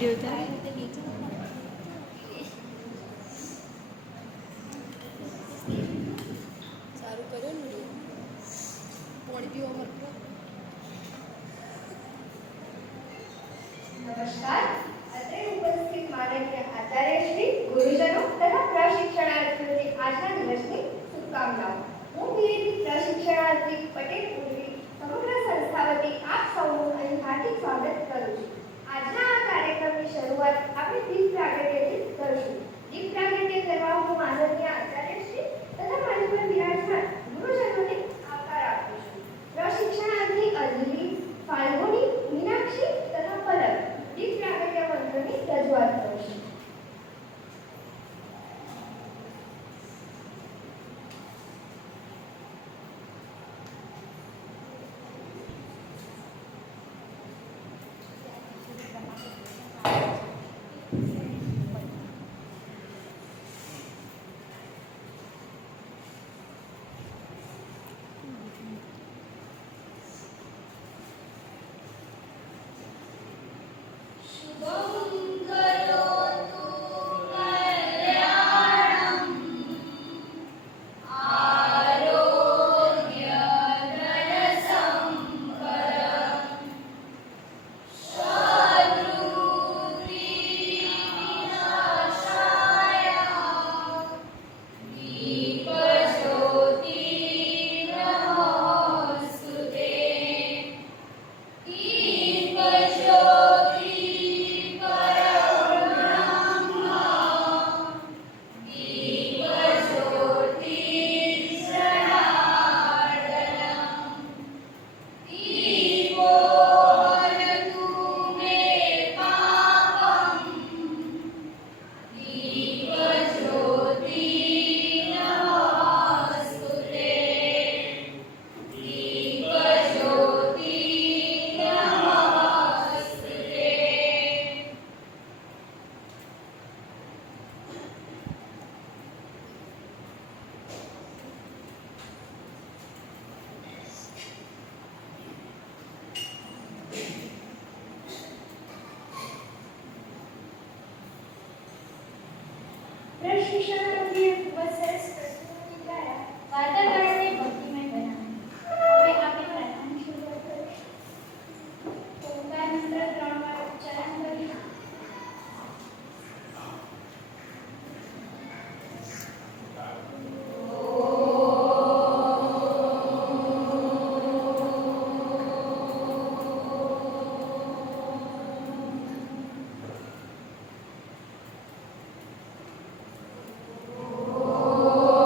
Video ઉતાર. સારું કર્યો ને પોણી પીવા મળતું. નમસ્કાર. અત્રે ઉપસ્થિત માનનીય આચાર્ય શ્રી, ગુરુજનો તથા પ્રશિક્ષણાર્થીઓને આજના દિવસની શુભકામનાઓ. હું પીએટી પ્રશિક્ષણાર્થી પટેલ પૂર્વી સમગ્ર સંસ્થા વતી આપ સૌનું અહીં હાર્દિક સ્વાગત કરું છું. આજના આ કાર્યક્રમની શરૂઆત આપણે દીપ પ્રાગટ્યથી કરીશું. દીપ પ્રાગટ્ય કરવા હું માનનીય આચાર્ય શ્રી તથા મારી પર બિરાજમાન ગુરુજનોને આવકાર આપું છું. પ્રશિક્ષણાર્થી અંજલિ, ફાલ્ગુની, મીનાક્ષી તથા પલક દીપ પ્રાગટ્ય મંત્રની રજૂઆત કરશે. પ્રશિક્ષણાર્થીએ ખૂબ જ સરસ પ્રસ્તુતિ દ્વારા વાતાવરણને ભક્તિમય બનાવ્યું. હવે આપણે પ્રાર્થનાની શરૂઆત કરીશું. ઓમકાર મંત્ર 3 વાર ઉચ્ચારણ કરીશું. ॐ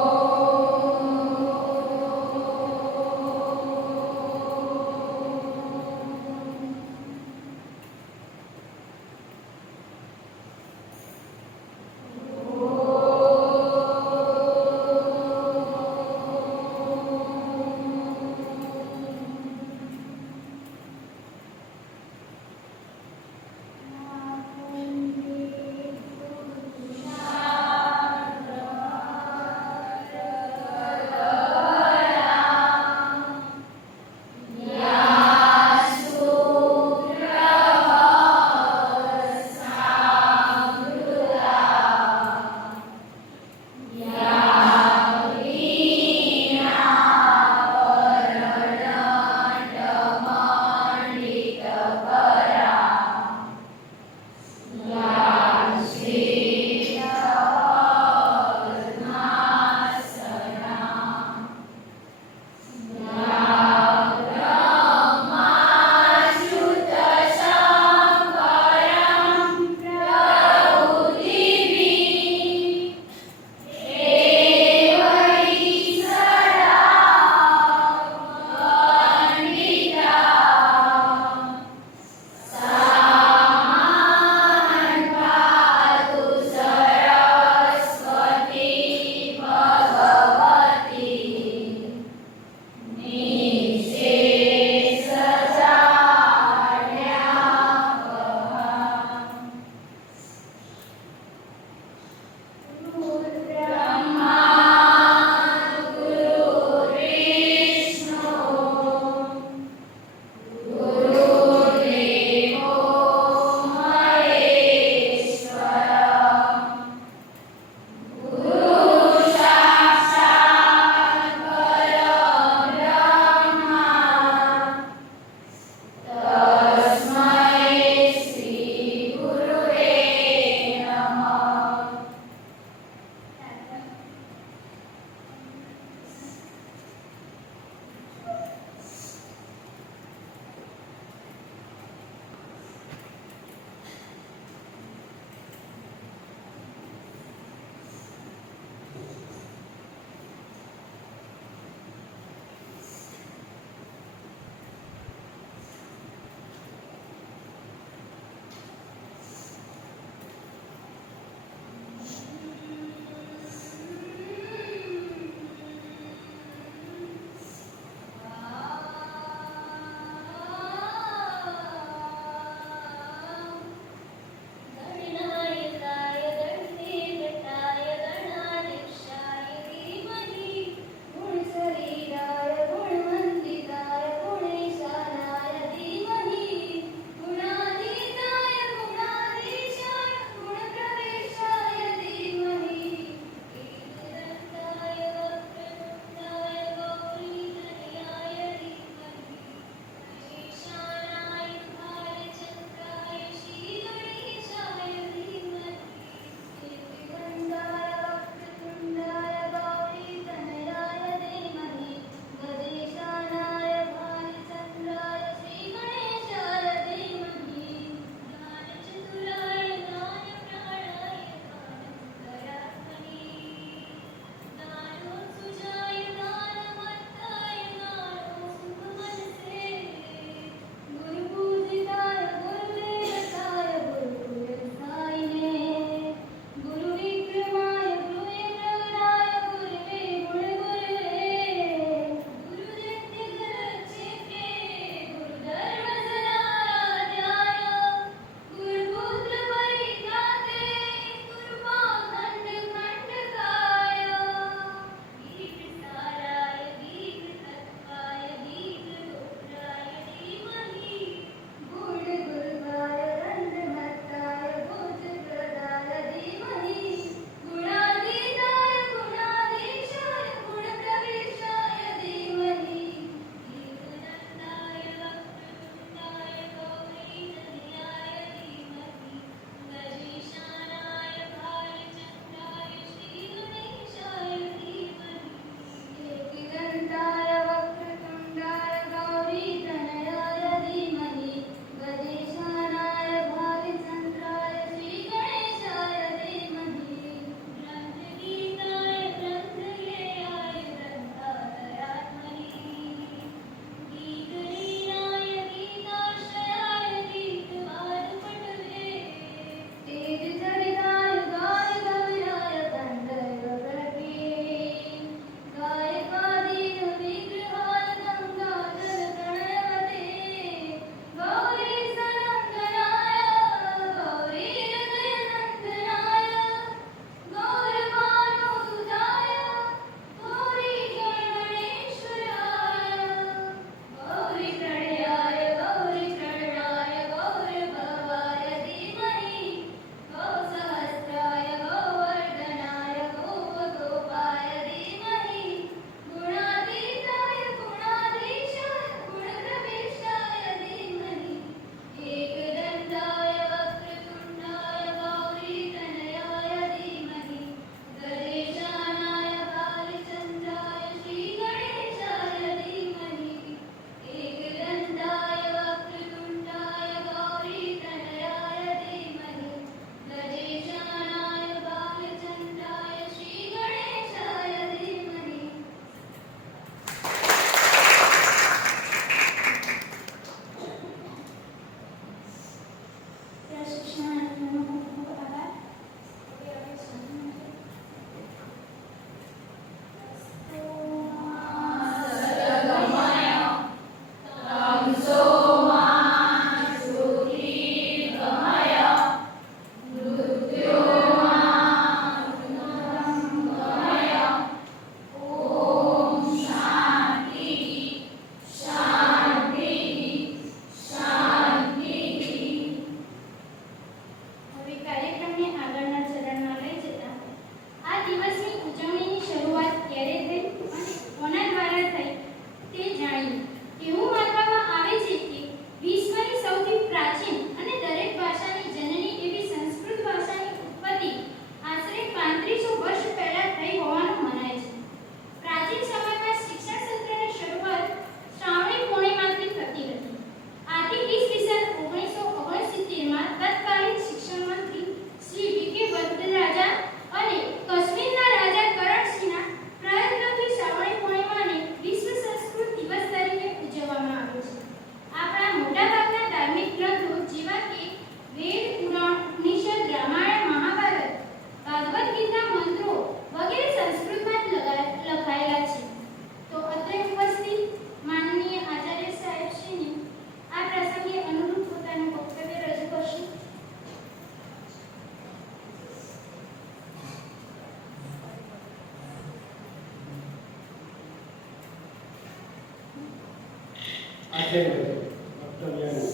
આચાર્ય ડૉક્ટર યાના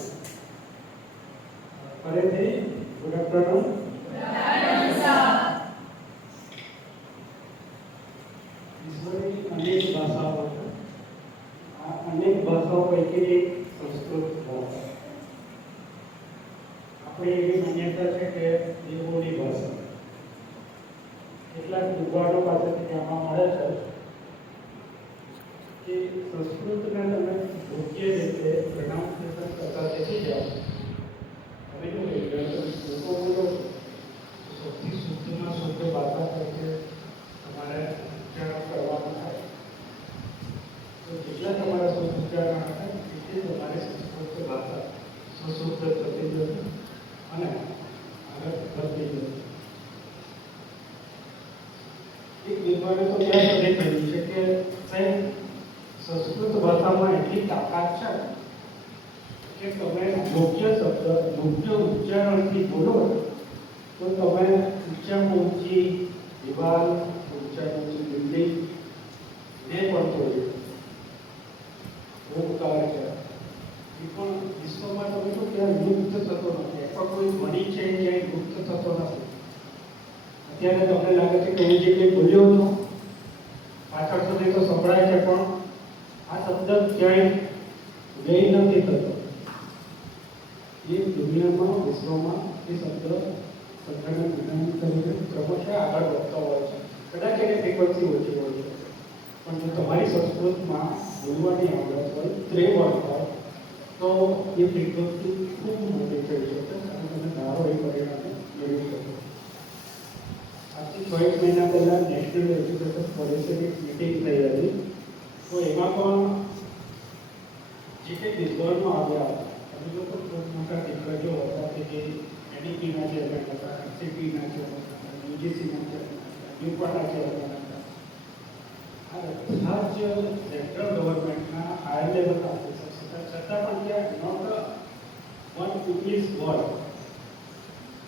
ફરીથી ગુડ આફ્ટરનૂન. ઈશ્વરની અનેક ભાષાઓ છે. આ અનેક ભાષાઓ પૈકી એક સંસ્કૃત ભાષા. આપણે એવી માન્યતા છે કે દેવોની ભાષા. કેટલાક વિદ્વાનો પાસેથી જાણવા મળે છે કે સંસ્કૃતને તમે યોગ્ય રીતે પ્રોનાઉન્સિએશન કરતા શીખી જાઓ. હવે જો લોકો બોલો સૌથી શુદ્ધમાં શુદ્ધ ભાષા તરીકે તમારે ઉચ્ચારણ કરવાનું થાય. તો જેટલા તમારા શુદ્ધ ઉચ્ચારણ થાય એટલી તમારી સંસ્કૃત ભાષા સુશુદ્ધ થતી જશે અને આગળ વધતી જશે. એક વિદ્વાને તો ત્યાં સુધી કહ્યું છે કે સાહેબ સંસ્કૃત ભાષામાં એટલી તાકાત છે કે તમે યોગ્ય શબ્દ યોગ્ય ઉચ્ચારણથી બોલો તો તમે ઊંચામાં ઊંચી દિવાલ ઊંચામાં ઊંચી બિલ્ડિંગ ને પણ તોડી ઓમકાર છે એ પણ વિશ્વમાં તમે તો ક્યાં લુપ્ત થતો નથી. એમાં કોઈ મની છે ક્યાંય લુપ્ત થતો નથી. અત્યારે તમને લાગે છે કે હું જે કંઈ બોલ્યો હતો પાછળ સુધી તો સંભળાય છે પણ આ શબ્દ ક્યાંય વ્યય નથી થતો. એ દુનિયામાં વિશ્વમાં એ શબ્દ શબ્દના વિજ્ઞાન તરીકે ક્રમશઃ આગળ વધતો હોય છે. કદાચ એની ફ્રીક્વન્સી ઓછી હોય છે પણ જો તમારી સંસ્કૃતમાં બોલવાની આવડત હોય ત્રેવડ હોય તો એ ફ્રીક્વન્સી ખૂબ મોટી થઈ શકે અને તમે ધારો એ પરિણામે મેળવી શકો. આજથી 6 મહિના પહેલાં નેશનલ એજ્યુકેશન પોલિસીની મિટિંગ થઈ હતી. તો એમાં પણ જે કંઈ વિદ્વાનો આવ્યા હતા અમે લોકો ખૂબ મોટા દિગ્ગજો હતા કે જે એનઈપીના ચેરમેન હતા, એનસીપીના ચેરમેન હતા, યુજીસીના ચેરમેન હતા, યુપાના ચેરમેન હતા. આ બધા જ સેન્ટ્રલ ગવર્મેન્ટના હાયર લેવલ ઓફિસર્સ હતા. છતાં પણ ત્યાં નોટ વન ઇંગ્લિશ વર્ડ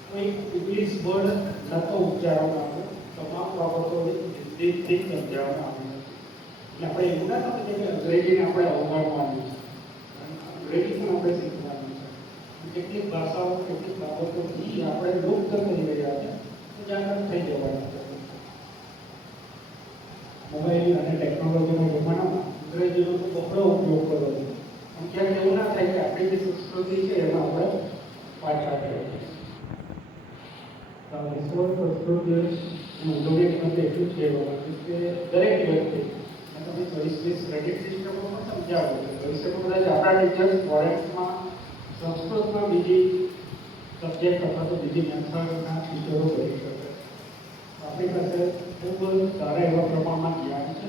કોઈ ઇંગ્લિશ વર્ડ નહોતો ઉચ્ચારવામાં આવ્યો. તમામ બાબતોને દિલથી સમજાવવામાં આવી. એટલે આપણે એવું ના સમજીએ કે અંગ્રેજીને આપણે અવગણવાની છે. અંગ્રેજી પણ આપણે શીખવાની છે. કેટલીક ભાષાઓ કેટલીક બાબતો આપણે લુપ્ત થઈ રહ્યા છે તો જાગૃત થઈ જવાનું છે. મોબાઈલ અને ટેકનોલોજીના જમાનામાં અંગ્રેજીનો તો બહોળો ઉપયોગ કરવો છે. પણ ક્યાંક એવું ના થાય કે આપણી જે સંસ્કૃતિ છે એમાં આપણે પાછા જઈએ. વિશ્વ સંસ્કૃતિ ઉદ્યોગિક માટે એટલું જ કહેવાનું કે દરેક વ્યક્તિ તમે 20 ક્રેડિટ સિસ્ટમોમાં સમજાવો છો. ભવિષ્યમાં કદાચ આપણા ટીચર્સ ફોરેન્સમાં સંસ્કૃતમાં બીજી સબ્જેક્ટ અથવા તો બીજી મેથડના ટીચરો કરી શકે. આપણી પાસે ખૂબ સારા એવા પ્રમાણમાં જ્ઞાન છે.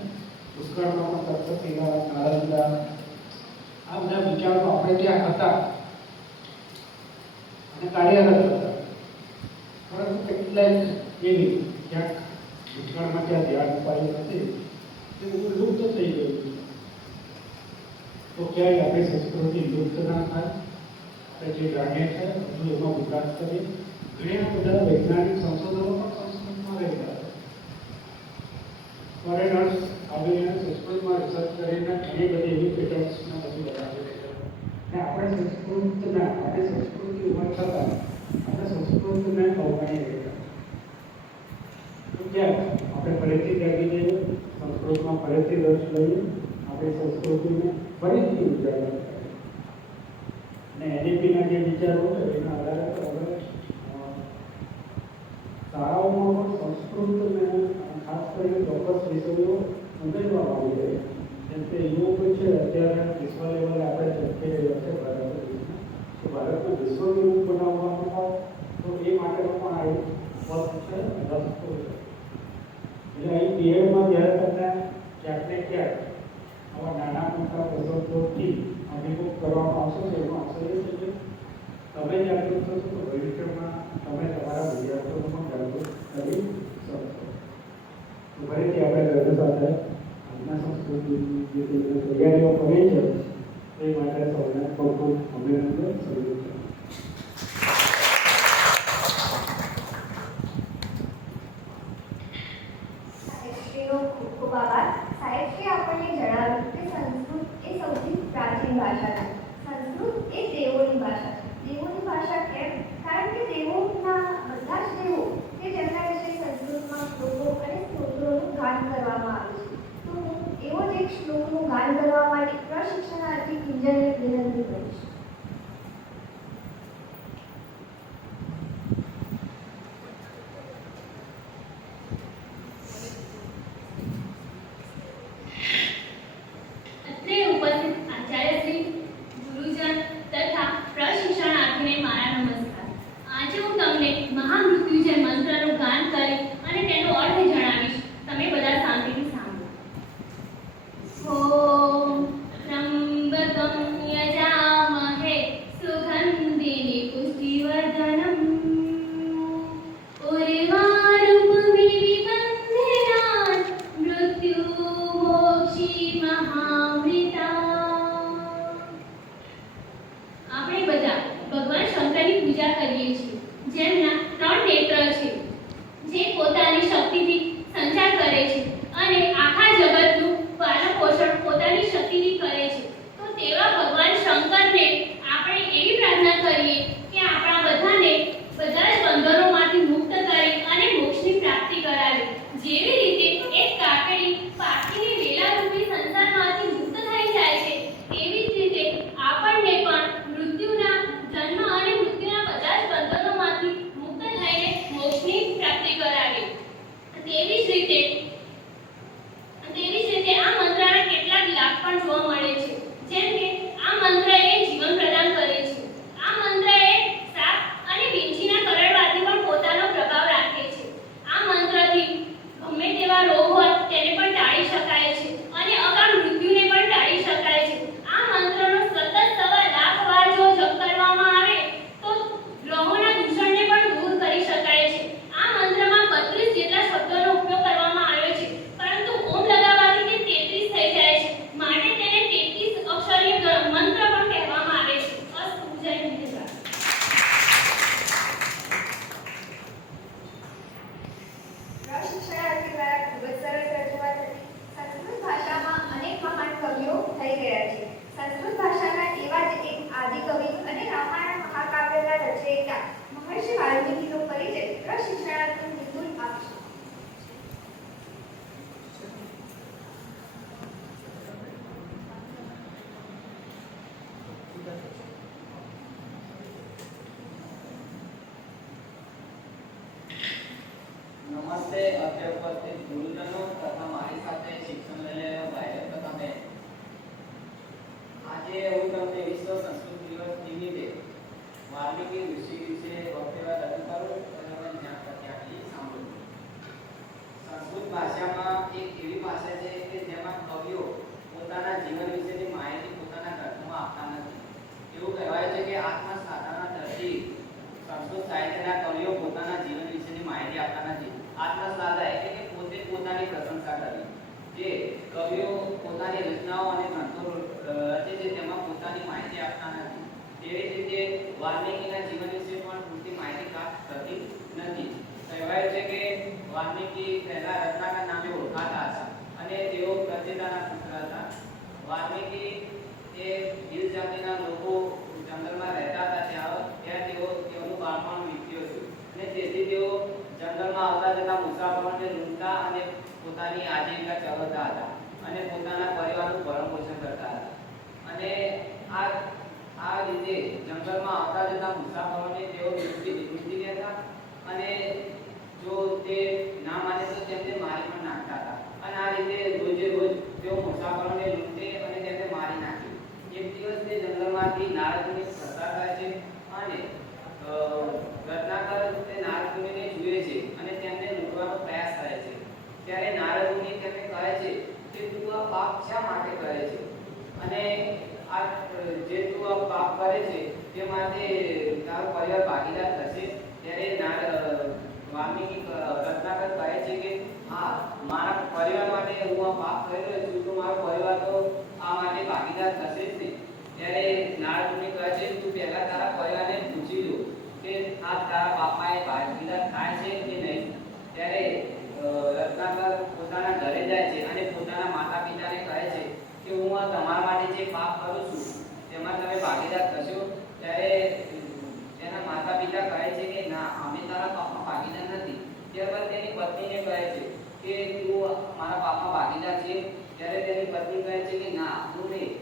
પુષ્કળમાં પણ તક્ષશિલા, નાલંદા આ બધા વિચારો આપણે ત્યાં હતા અને કાર્યરત હતા. પરંતુ કેટલાક એવી ક્યાંક ભૂતકાળમાં ત્યાં ધ્યાન અપાયું નથી તે બધું લુપ્ત થઈ ગયું છે. તો ક્યાંય આપણી સંસ્કૃતિ લુપ્ત ના થાય. આપણે જે જાણીએ છીએ બધું એમાં વિકાસ કરી. ઘણા બધા વૈજ્ઞાનિક સંશોધનો પણ સંસ્કૃતમાં રહેલા છે. ફોરેનર્સ આવીને સંસ્કૃતમાં રિસર્ચ કરીને ઘણી બધી એવી પેટર્ન્સને બધું બનાવી છે. અને આપણે આપણી સંસ્કૃતિ હોવા છતાં આપણે સંસ્કૃતને અવગણી રહ્યા. તો ક્યાં આપણે ફરીથી જાગી જઈએ, સંસ્કૃતમાં ફરીથી રસ લઈએ, આપણી સંસ્કૃતિને ફરીથી ઉજાગર કરીએ. અને એનઈપીના જે વિચારો છે એના આધારે તો હવે શાળાઓમાં પણ સંસ્કૃતને ખાસ કરીને ચોક્કસ વિષયો ઉમેરવામાં આવી રહ્યા. જેમ કે યોગ છે અત્યારે વિશ્વ લેવલે આપણે ચર્ચી રહ્યા છે ભારત દેશમાં. તો ભારતને વિશ્વગુરુ બનાવવામાં આવે તો એ માટેનો પણ આ એક પદ છે, રસ્તો છે. એટલે અહીં પીએડમાં જ્યારે તમને ક્યાંક ને ક્યાંક આવા નાના મોટા પ્રસંગોથી અભિમુખ કરવામાં આવશે તો એનો અસર એ છે કે તમે જાગૃત થશો તો ભવિષ્યમાં તમે તમારા વિદ્યાર્થીઓને પણ જાગૃત કરી શકશો. તો ફરીથી આપણે ગર્વ સાથે આજના સંસ્કૃતિની જે તૈયારીઓ કરી છે એ માટે સૌને ખૂબ ખૂબ અભિનંદન, શુભેચ્છા. સાહેબશ્રીનો ખૂબ ખૂબ આભાર. સાહેબશ્રી આપણને જણાવ્યું કે સંસ્કૃત એ સૌથી પ્રાચીન ભાષા નમસ્તે અત્રે ઉપસ્થિત ગુરુજનો તથા મારી સાથે શિક્ષણ લઈ રહેલા ભાઈઓ તથા બહેન. આજે હું તમને વિશ્વ સંસ્કૃત દિવસ નિમિત્તે વાલ્મીકી ઋષિ વિશે વક્તવ્ય રજૂ કરું અને મને જ્ઞાન પ્રત્યાથી સાંભળો. સંસ્કૃત ભાષામાં એક એવી ભાષા છે કે જેમાં કવિઓ પોતાના જીવન વિશેની માહિતી પોતાના ગ્રંથોમાં આપતા નથી. એવું કહેવાય છે કે આત્મસાધના ધરતી સંસ્કૃત સાહિત્યના કવિઓ પોતાના જીવન વિશેની માહિતી આપતા નથી. આત્મસાધા એટલે કે પોતે પોતાની પ્રશંસા કરવી. જે કવિઓ પોતાની રચનાઓ અને ગ્રંથો રચે છે તેમાં પોતાની માહિતી આપતા નથી. તેવી જ રીતે વાલ્મીકીના જીવન વિશે પણ પૂરતી માહિતી પ્રાપ્ત થતી નથી. કહેવાય છે કે વાલ્મીકી પહેલા રત્નાકર નામે ઓળખાતા હતા અને તેઓ પ્રચેતાના પુત્ર હતા. વાલ્મીકી એ ભીલ જાતિના લોકો જંગલમાં રહેતા હતા ત્યાં તેઓનું બાળપણ વીત્યું હતું અને તેથી તેઓ જંગલમાં આવતા જતા મુસાફરોને લૂંટતા અને પોતાની આજીવિકા ચલાવતા હતા અને પોતાના પરિવારનું ભરણ પોષણ કરતા હતા. અને આ રીતે જંગલમાં આવતા જતા મુસાફરોને તેઓ લૂંટી લેતા અને જો તે ના માને તો તેમને મારી પણ નાખતા હતા. અને આ રીતે રોજે રોજ તેઓ મુસાફરોને લૂંટે અને તેમને મારી નાખે. એક દિવસ તે જંગલમાંથી નારદમુનિ પસાર થાય છે અને રત્નાકર તે નારદમુનિને જુએ છે અને તેમને લૂંટવાનો પ્રયાસ કરે છે. ત્યારે નારદમુનિ તેમને કહે છે કે તું આ પાપ શા માટે કરે છે અને આ જે તું આ પાપ કરે છે તે માટે તારો પરિવાર ભાગીદાર થશે. ત્યારે વાલ્મીકી રત્નાકર કહે છે કે હા, મારા પરિવાર માટે હું આ પાપ કરી રહ્યો છું તો મારો પરિવાર તો આ માટે ભાગીદાર થશે જ નહીં. ત્યારે નારદમુનિ કહે છે તું પહેલા તારા પરિવારને પૂછી લો કે આ તારા પાપમાં એ ભાગીદાર થાય છે કે નહીં. ત્યારે રત્નાકર પોતાના ઘરે જાય છે અને પોતાના માતા પિતાને કહે છે કે હું આ તમારા માટે જે પાપ કરું છું તેમાં તમે ભાગીદાર થશો. ત્યારે તેના માતા પિતા કહે છે કે ના, અમે તારા પાપમાં ભાગીદાર નથી. ત્યારબાદ તેની પત્નીને કહે છે કે તું મારા પાપમાં ભાગીદાર છે. ત્યારે તેની પત્ની કહે છે કે ના, તું નહીં,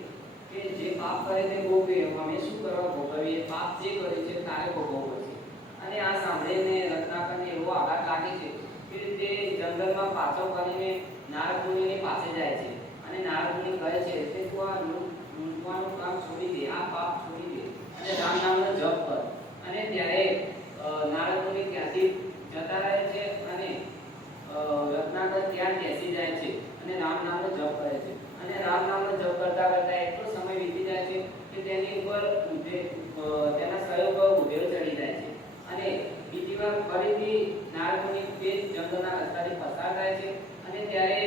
કે જે પાપ કરે તે ભોગવે, અમે શું કરવા ભોગવીએ, પાપ જે કર્યું છે તારે ભોગવવું છે. અને આ સાંભળીને રત્નાકરને એવો આઘાત લાગે છે કે તે જંગલમાં પાછો કરીને નારદમુનિની પાસે જાય છે અને નારદમુનિ કહે છે કે તું આ લૂંટવાનું કામ છોડી દે, આ પાપ છોડી દે અને રામ નામનો જપ કર. અને ત્યારે નારદમુનિ ત્યાંથી જતા રહે છે અને રત્નાકર ત્યાં બેસી જાય છે અને રામ નામનો જપ કરે છે. અને રામ નામનો જપ કરતા કરતા એટલો સમય વીતી જાય છે કે તેની ઉપર તેના શરીર ઉપર ઉધેડ ચડી જાય છે. અને બીજી વાર ફરીથી નારદમુનિ તે જંગલના રસ્તાથી પસાર થાય છે અને ત્યારે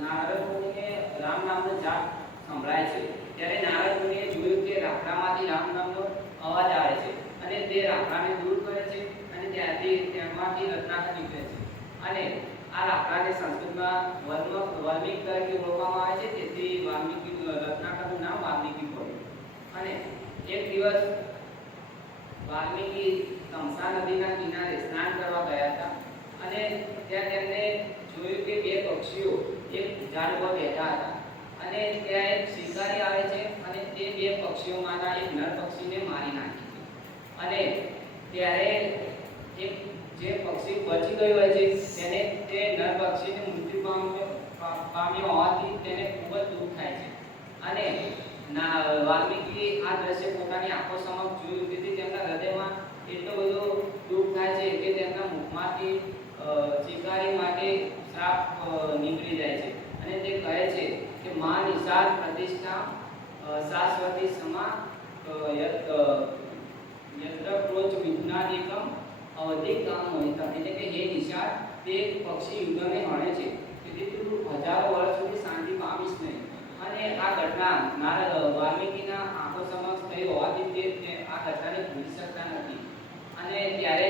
નારદમુનિને રામ નામનો જાપ સંભળાય છે. ત્યારે નારદમુનિએ જોયું કે રાખડામાંથી રામ નામનો અવાજ આવે છે અને તે રાખડાને દૂર કરે છે અને ત્યાંથી તેમાંથી રત્નાકર નીકળે છે. અને આ રાખડાને સંસ્કૃતમાં વાલ્મીક તરીકે ઓળખવામાં આવે છે. તેથી રત્નાકરનું નામ વાલ્મીકી પડ્યું. અને એક દિવસ વાલ્મીકી તમસા નદીના કિનારે સ્નાન કરવા ગયા હતા અને ત્યાં તેમને જોયું કે બે પક્ષીઓ એક ઝાડ પર બેઠા હતા અને ત્યાં એક શિકારી આવે છે અને તે બે પક્ષીઓમાંના એક નર પક્ષીને મારી નાખે છે. અને ત્યારે એક જે પક્ષી બચી ગયું હોય છે તેને તે નર પક્ષીને મૃત્યુ પામ્યો હોવાથી તેને ખૂબ જ દુઃખ થાય છે. અને વાલ્મીકી આ દ્રશ્ય પોતાની આંખો સમક્ષ જોયું તેથી તેમના હૃદયમાં એટલો બધો દુઃખ થાય છે કે તેમના મુખમાંથી શિકારી માટે શ્રાપ નીકળી જાય છે. અને તે કહે છે કે મા નિષાદ પ્રતિષ્ઠા શાશ્વતી સમા યત્ર ક્રોચ વિઘ્નાદિકમ અવધિક કામ મોહિતમ. એટલે કે હે નિષાદ, તે પક્ષી યુગને હણે છે તેથી તું હજારો વર્ષ સુધી શાંતિ પામીશ નહીં. અને આ ઘટના વાલ્મીકીના આંખો સમક્ષ થઈ હોવાથી તે આ ઘટનાને ભૂલી શકતા નથી. અને ત્યારે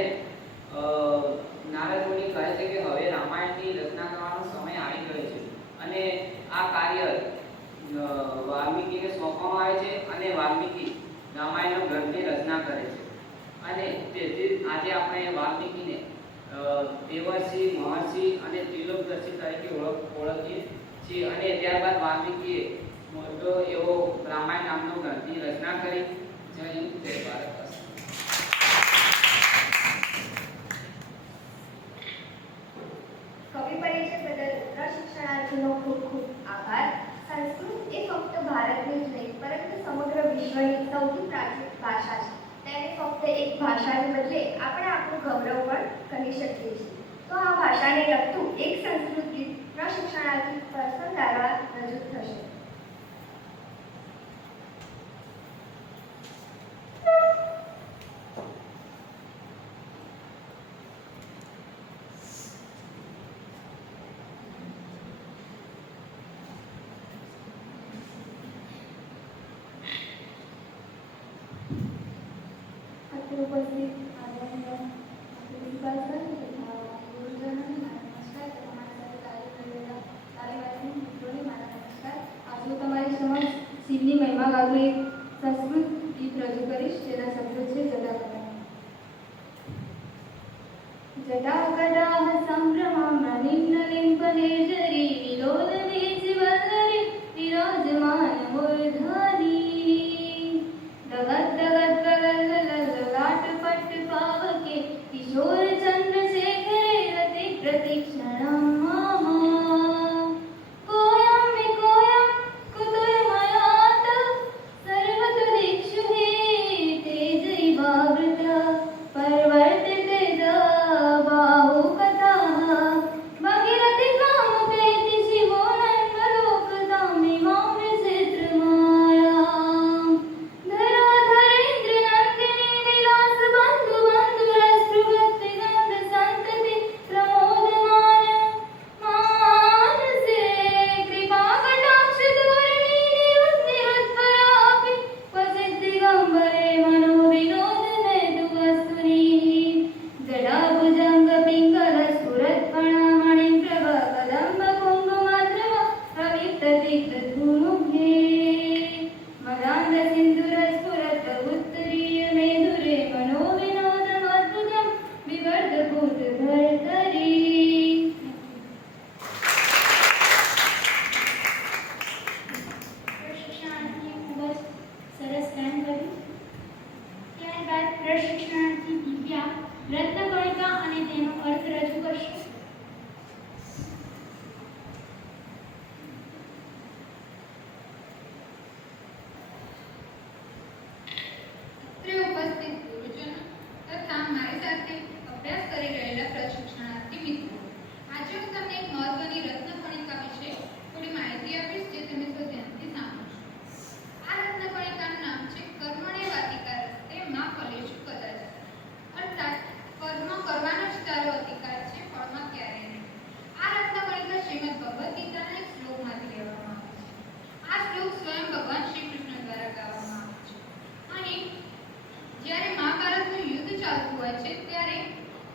નારદમુનિ કહે છે કે હવે રામાયણની રચના કરવાનો સમય આવી ગયો છે અને આ કાર્ય વાલ્મીકીને સોંપવામાં આવે છે અને વાલ્મીકી રામાયણનો ગ્રંથની રચના કરે છે. અને તેથી આજે આપણે વાલ્મીકીને દેવર્ષિ, મહર્ષિ અને ત્રિલોકદર્શી તરીકે ઓળખીએ છીએ. અને ત્યારબાદ વાલ્મીકીએ મોટો એવો રામાયણ નામનો ગ્રંથની રચના કરી. જય હિન્દ, જય ભારત. ભાષાને બદલે આપણે આપણું ગૌરવ પણ કહી શકીએ છીએ. તો આ ભાષાને લગતું એક સંસ્કૃત ગીત પ્રશિક્ષણાર્થી પર્સન દ્વારા રજૂ થશે. ઉપસ્થિત આદરણીય પ્રિન્સિપાલ સર તથા ગુરુજનોને મારા નમસ્કાર તથા મારી સાથે કાર્ય કરી રહેલા કાર્યવાહી મિત્રોને મારા નમસ્કાર. આજે હું તમારી સમક્ષ શિવની મહિમા ગાતું એક સંસ્કૃત ગીત રજૂ કરીશ, જેના શબ્દો છે જટાકટા. જટાકટાઃ સંભ્રમામ્રનિમ્નલિમ્પનેર્જરી વિલોલવીચિવલ્લરી વિરાજમાન મૂર્ધની દગત દગત લલાટ પટ પાવકે કિશોર ચંદ્રશેખરે રતિ પ્રતિક્ષણમ કોયમ કુતુર્મયાત સર્વતો દિક્ષુ હે તેજૈવાવૃત પરવર્તિતે બાહુ કથાઃ ભગીરથિ કામપેતિ શિવો નન્વલોકતામિમાં વિચિત્રમાયાં ધરાધરેન્દ્ર નંદિની વિલાસ બંધુ રસપ્રવૃત્તિ ગંધ સંતતિ પ્રમોદમાન માનસે કૃપા કટાક્ષ ધોરણી નિરુત્તરાપી ક્વચિત દિગંબરે મનો વિનોદ હેતુ વસ્તુની જડાભુજંગ પિંગલ સ્ફુરત ફણામણિ પ્રભ કદંબ કુંભમાત્રવ પ્રવિપ્તતિક્તધૂમુખે મદાંધ સિંધુર સ્ફુરત ઉત્તરીય મેધુરે મનો વિનોદમદ્ભુતમ વિવર્ધ ભૂત ધર્તરી. પ્રશિક્ષણાર્થીએ ખૂબ જ સરસ કામ કર્યું. ત્યારબાદ પ્રશિક્ષણાર્થી દિવ્યા રત્નકણિકા અને તેનો અર્થ રજૂ કરશે. અત્રે ઉપસ્થિત ગુરુજનો તથા મારી સાથે અભ્યાસ કરી રહેલા પ્રશિક્ષણાર્થી મિત્રો, આજે હું તમને એક મહત્વની રત્નકણિકા વિશે થોડી માહિતી આપીશ, જે તમે સૌ ધ્યાનથી સાંભળશો. આ રત્નકણિકાનું નામ છે કર્મણે વાતિકા રસ્તે માં ફલેષુ કદાચ, અર્થાત કર્મ કરવાનો જ તારો અધિકાર છે, ફળમાં ક્યારેય નહીં. આ રત્નકણિકા શ્રીમદ ભગવદ્ ગીતાના એક શ્લોકમાંથી લેવામાં આવી છે. આ શ્લોક સ્વયં ભગવાન શ્રી કૃષ્ણ દ્વારા ગાવામાં આવે છે. અહીં જ્યારે મહાભારતનું યુદ્ધ ચાલતું હોય છે, ત્યારે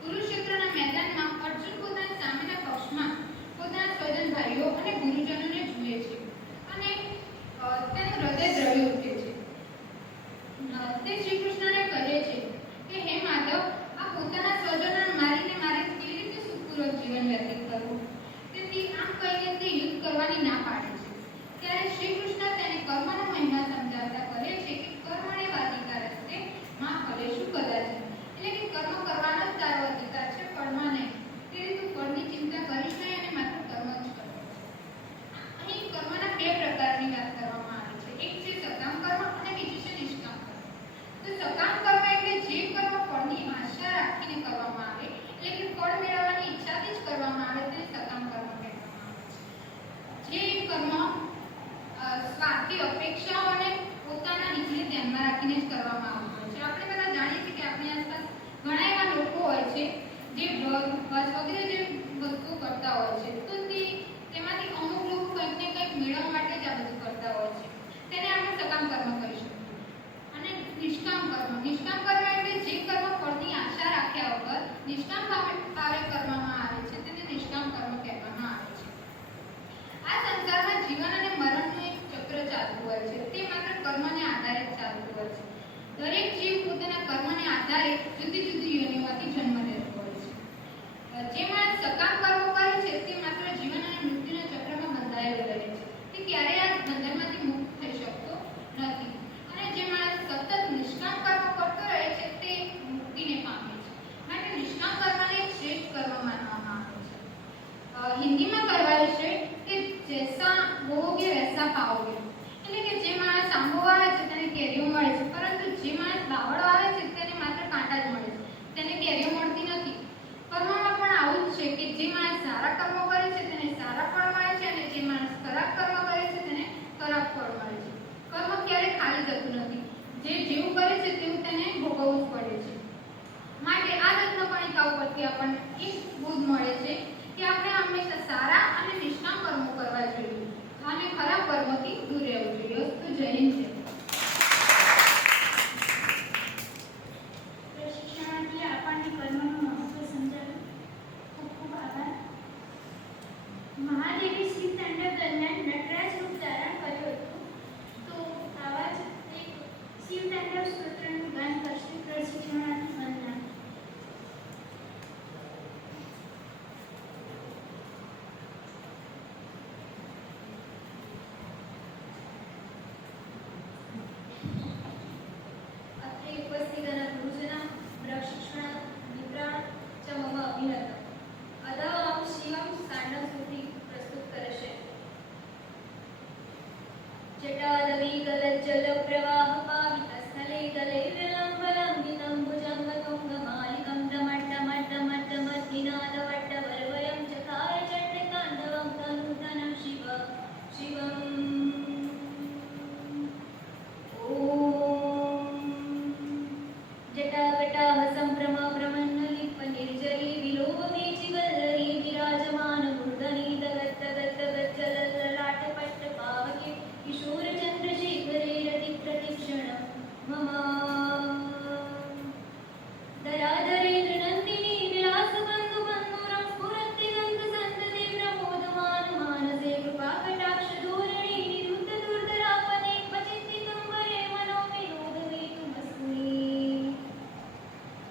કુરુક્ષેત્રના મેદાનમાં અર્જુન પોતાની સામેના પક્ષમાં પોતાના સ્વજન ભાઈઓ અને ગુરુજનોને જુએ છે અને તેનું હૃદય દ્રવી ઉઠે છે. તે શ્રી કૃષ્ણને કહે છે કે હે માધવ, આ પોતાના સ્વજનોને મારીને મારે કેવી રીતે સુખપૂર્વક જીવન વ્યતીત કરવું? તેથી આમ કહીને તે યુદ્ધ કરવાની ના પાડે છે. ત્યારે શ્રી કૃષ્ણ તેને કર્મનો મહિમા સમજાવતા કહે છે કે કર્મણે વાતિકા રસ્તે માં ફલેષુ કદાચ, એટલે કે કર્મ કરવાનો જ તારો અધિકાર છે, ફળમાં નહીં. તેથી તું ફળની ચિંતા કરીશ નહીં અને માત્ર કર્મ જ કર. અહીં કર્મના બે પ્રકારની વાત કરવામાં આવી છે. એક છે સકામ કર્મ અને બીજું છે નિષ્કામ કર્મ. તો સકામ કર્મ એટલે જે કર્મ ફળની આશા રાખીને કરવામાં આવે, એટલે કે ફળ મેળવવાની ઈચ્છાથી જ કરવામાં આવે, તેને સકામ કર્મ કહેવામાં આવે છે. જે કર્મ સ્વાર્થી અપેક્ષાઓ અને પોતાના હિતને ધ્યાનમાં રાખીને જ કરવામાં આવતું હોય છે. આપણે બધા જાણીએ છીએ કે આપણી આસપાસ ઘણા એવા લોકો હોય છે જે ડ્રગ વગેરે જે વસ્તુઓ કરતા હોય છે. તો તેમાંથી અમુક લોકો કંઈક ને કંઈક મેળવવા માટે જ આ બધું કરતા હોય છે. તેને આપણે સકામ કર્મ કહી શકીએ. અને નિષ્કામ કર્મ એટલે જે કર્મ ફળની આશા રાખ્યા વગર નિષ્કામ ભાવે કરવામાં આવે છે, તેને નિષ્કામ કર્મ કહેવામાં આવે છે. આ સંસારમાં જીવન અને મરણનું એક ચક્ર ચાલતું હોય છે. તે માત્ર કર્મને આધારે જ ચાલતું હોય છે. દરેક જીવ પોતાના કર્મને આધારે જુદી જુદી યોનિઓમાંથી જન્મ લેતો હોય છે. જે માણસ સકામ કર્મો કરે છે તે માત્ર જીવન અને મૃત્યુના ચક્રમાં બંધાયેલો રહે છે. તે ક્યારેય આ બંધનમાંથી મુક્ત થઈ શકતો નથી. અને જે માણસ સતત નિષ્કામ કર્મ કરતો રહે છે તે મુક્તિને પામે છે. માટે નિષ્કામ કર્મને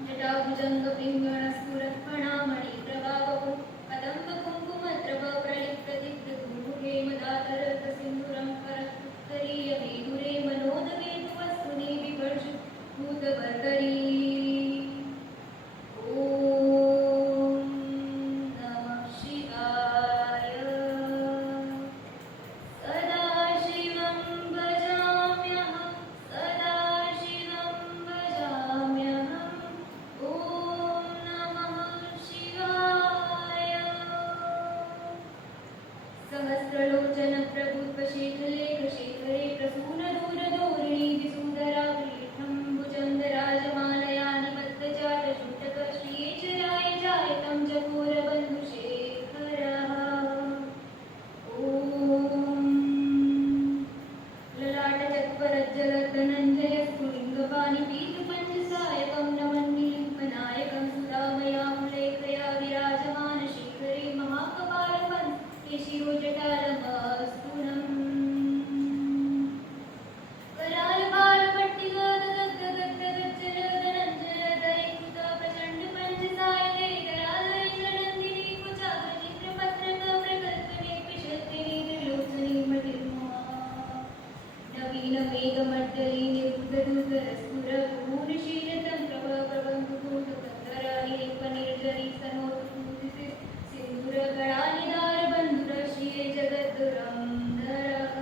जटाभुजंग पिंगण स्फुरत्फणामणि प्रभावो कदम्ब कुङ्कुमद्रव प्रलिप्तदिग्ध धूमुखे मदातरत सिन्दूरं करत्तरीय वेदुरे मनोदवेदु वस्तुनि विवर्ष भूतवर्करी सहस्रलोचन प्रभुत्व शेखलेख शेखरे प्रसून दूर धोरिणी विसुधरा पीठं भुजङ्गराजमालया निबद्धजात शूटक श्रीचराय जायतं चकोरबन्धुशेखरः ॐ ललाटचत्वरज्जलधनञ्जय स्फुलिङ्गपाणि पीतपञ्चसायकं नमन्निलिम्बनायकं सुरामयामुलेखया विराजमान शेखरे महाकपालपन् शिरोजटालमस्तुनम् करालबालपट्टिगदगदगदगज्जलधनञ्जयदयिकृता प्रचण्डपञ्चसायके करालयैकनन्दिनी कुचाग्रचित्रपत्रकप्रकल्पने पिशत्तिनी त्रिलोचनी मतिर्मोहा नवीनमेघमण्डली निरुद्धदुर्गरस्फुरपूर्णशीलतं प्रभप्रबन्धुकूटकन्दराणि लेपनिर्जरी सनोतपूजिते सिन्दूरगणानिदारबन्धुरश्रिये जगद्दुरन्धरः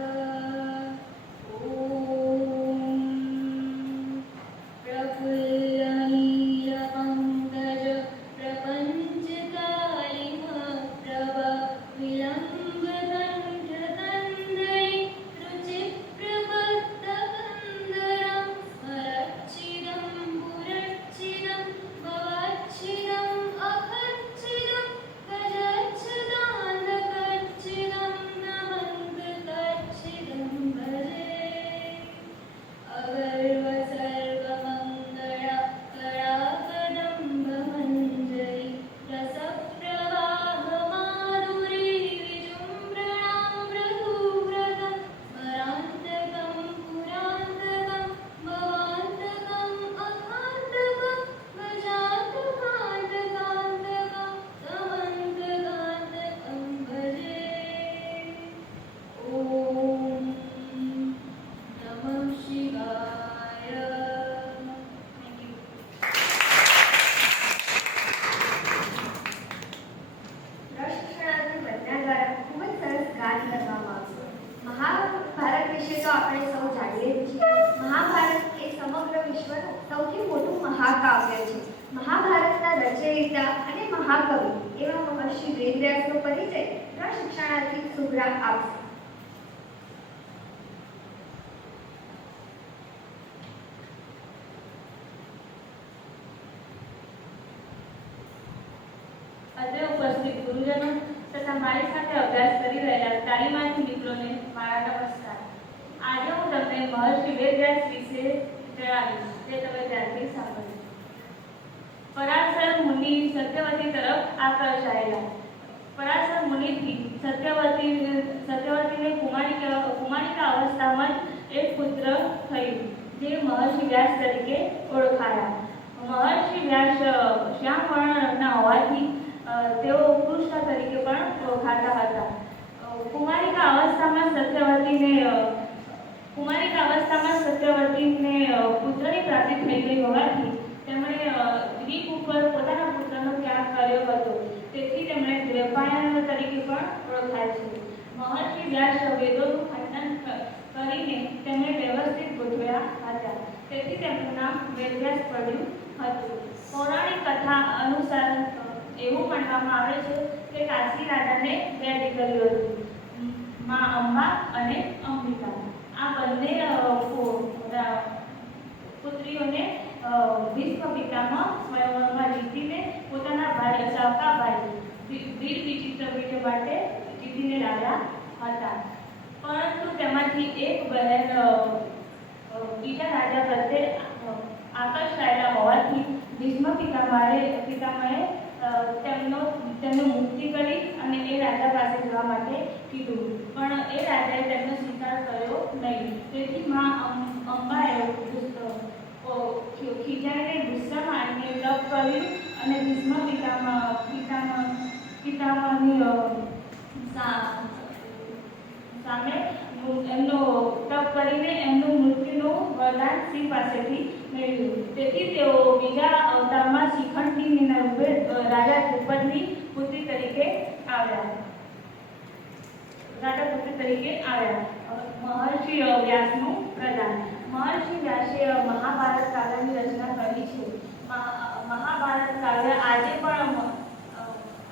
ॐ प्रफुल्लनीलपङ्कज प्रपञ्चकालिमप्रभ विलम्बकण्ठकन्दरि रुचिप्रबद्धकन्दरं स्मरच्छिदं पुरच्छिदं भवच्छिदम् अखच्छिदं गजच्छिदान्तकच्छिदं नमन्तकच्छिदं भजे अगर्व सर्वमङ्गला कराकदम्बमञ्जरी रसप्रवाहमाधुरी विजृम्भणां मृदुव्रतं स्मरान्तकं पुरान्तकं भवान्तकम् अखान्तकं गजान्तकान्तकान्तकं समन्तकान्तकं भजे ॐ नमः शिवाय थैंक यू પ્રશિક્ષણાર્થી બધા દ્વારા ખૂબ જ સરસ ગાન કરવામાં આવ્યું. મહાભારત વિશે તો આપણે સૌ જાણીએ જ છીએ. મહાભારત એ સમગ્ર વિશ્વનું સૌથી મોટું મહાકાવ્ય છે. મહાભારતના રચયિતા અને મહાકવિ એવા મહર્ષિ વેદવ્યાસનો પરિચય પ્રશિક્ષણાર્થી શુભ્રા આપશે. અત્રે ઉપસ્થિત ગુરુજનો તથા મારી સાથે અભ્યાસ કરી રહેલા તાલીમાર્થી મિત્રોને મારા નમસ્કાર. આજે હું તમને મહર્ષિ વેદવ્યાસ વિશે જણાવીશ, જે તમે ધ્યાનથી સાંભળો. પરાશર મુનિ સત્યવતી તરફ આકર્ષાયેલા. પરાશર મુનિથી સત્યવતીને કુમારિકા અવસ્થામાં જ એક પુત્ર થયું, જે મહર્ષિ વ્યાસ તરીકે ઓળખાયા. મહર્ષિ વ્યાસ શ્યામ વર્ણના હોવાથી તેઓ કૃષ્ણ તરીકે પણ ઓળખાતા હતા. કુમારિકા અવસ્થામાં સત્યવતીને પુત્રની પ્રાપ્તિ થઈ ગઈ હોવાથી તેમણે દ્વીપ ઉપર પોતાના પુત્રનો ત્યાગ કર્યો હતો. તેથી તેમણે દ્વૈપાયન તરીકે પણ ઓળખાય છે. મહર્ષિ વ્યાસ વેદોનું ખંડન કરીને તેમણે વ્યવસ્થિત ગોઠવ્યા હતા. તેથી તેમનું નામ વેદવ્યાસ પડ્યું હતું. પૌરાણિક કથા અનુસાર એવું માનવામાં આવે છે કે કાશી રાજાને બે દીકરીઓ હતી, માં અંબા અને અંબિકા. આ બંને પુત્રીઓને ભીષ્મ પિતામહ સ્વયંવરમાં જીતીને પોતાના ભાઈ શાકાભાઈ વીર વિચિત્ર વિજય માટે જીતીને લાવ્યા હતા. પરંતુ તેમાંથી એક બહેન બીજા રાજા પ્રત્યે આકર્ષાયેલા હોવાથી ભીષ્મ પિતામહે તેમનું મુક્તિ કરી અને એ રાજા પાસે જવા માટે કીધું, પણ એ રાજાએ તેમનો સ્વીકાર કર્યો નહીં. તેથી માં અંબાએ ખીજાઈને ગુસ્સામાં આવીને તપ કર્યું અને ભીષ્મ પિતામહની સામે એમનો તપ કરીને એમનું મૃત્યુનું વરદાન શિવ પાસેથી મેળવ્યું. તેથી તેઓ બીજા અવતારમાં શિખંડીના રૂપે રાજા દ્રુપદની પુત્રી તરીકે આવ્યા. મહર્ષિ વ્યાસનું પ્રદાન. મહર્ષિ વ્યાસે મહાભારત કાવ્યની રચના કરી છે. મહાભારત કાવ્ય આજે પણ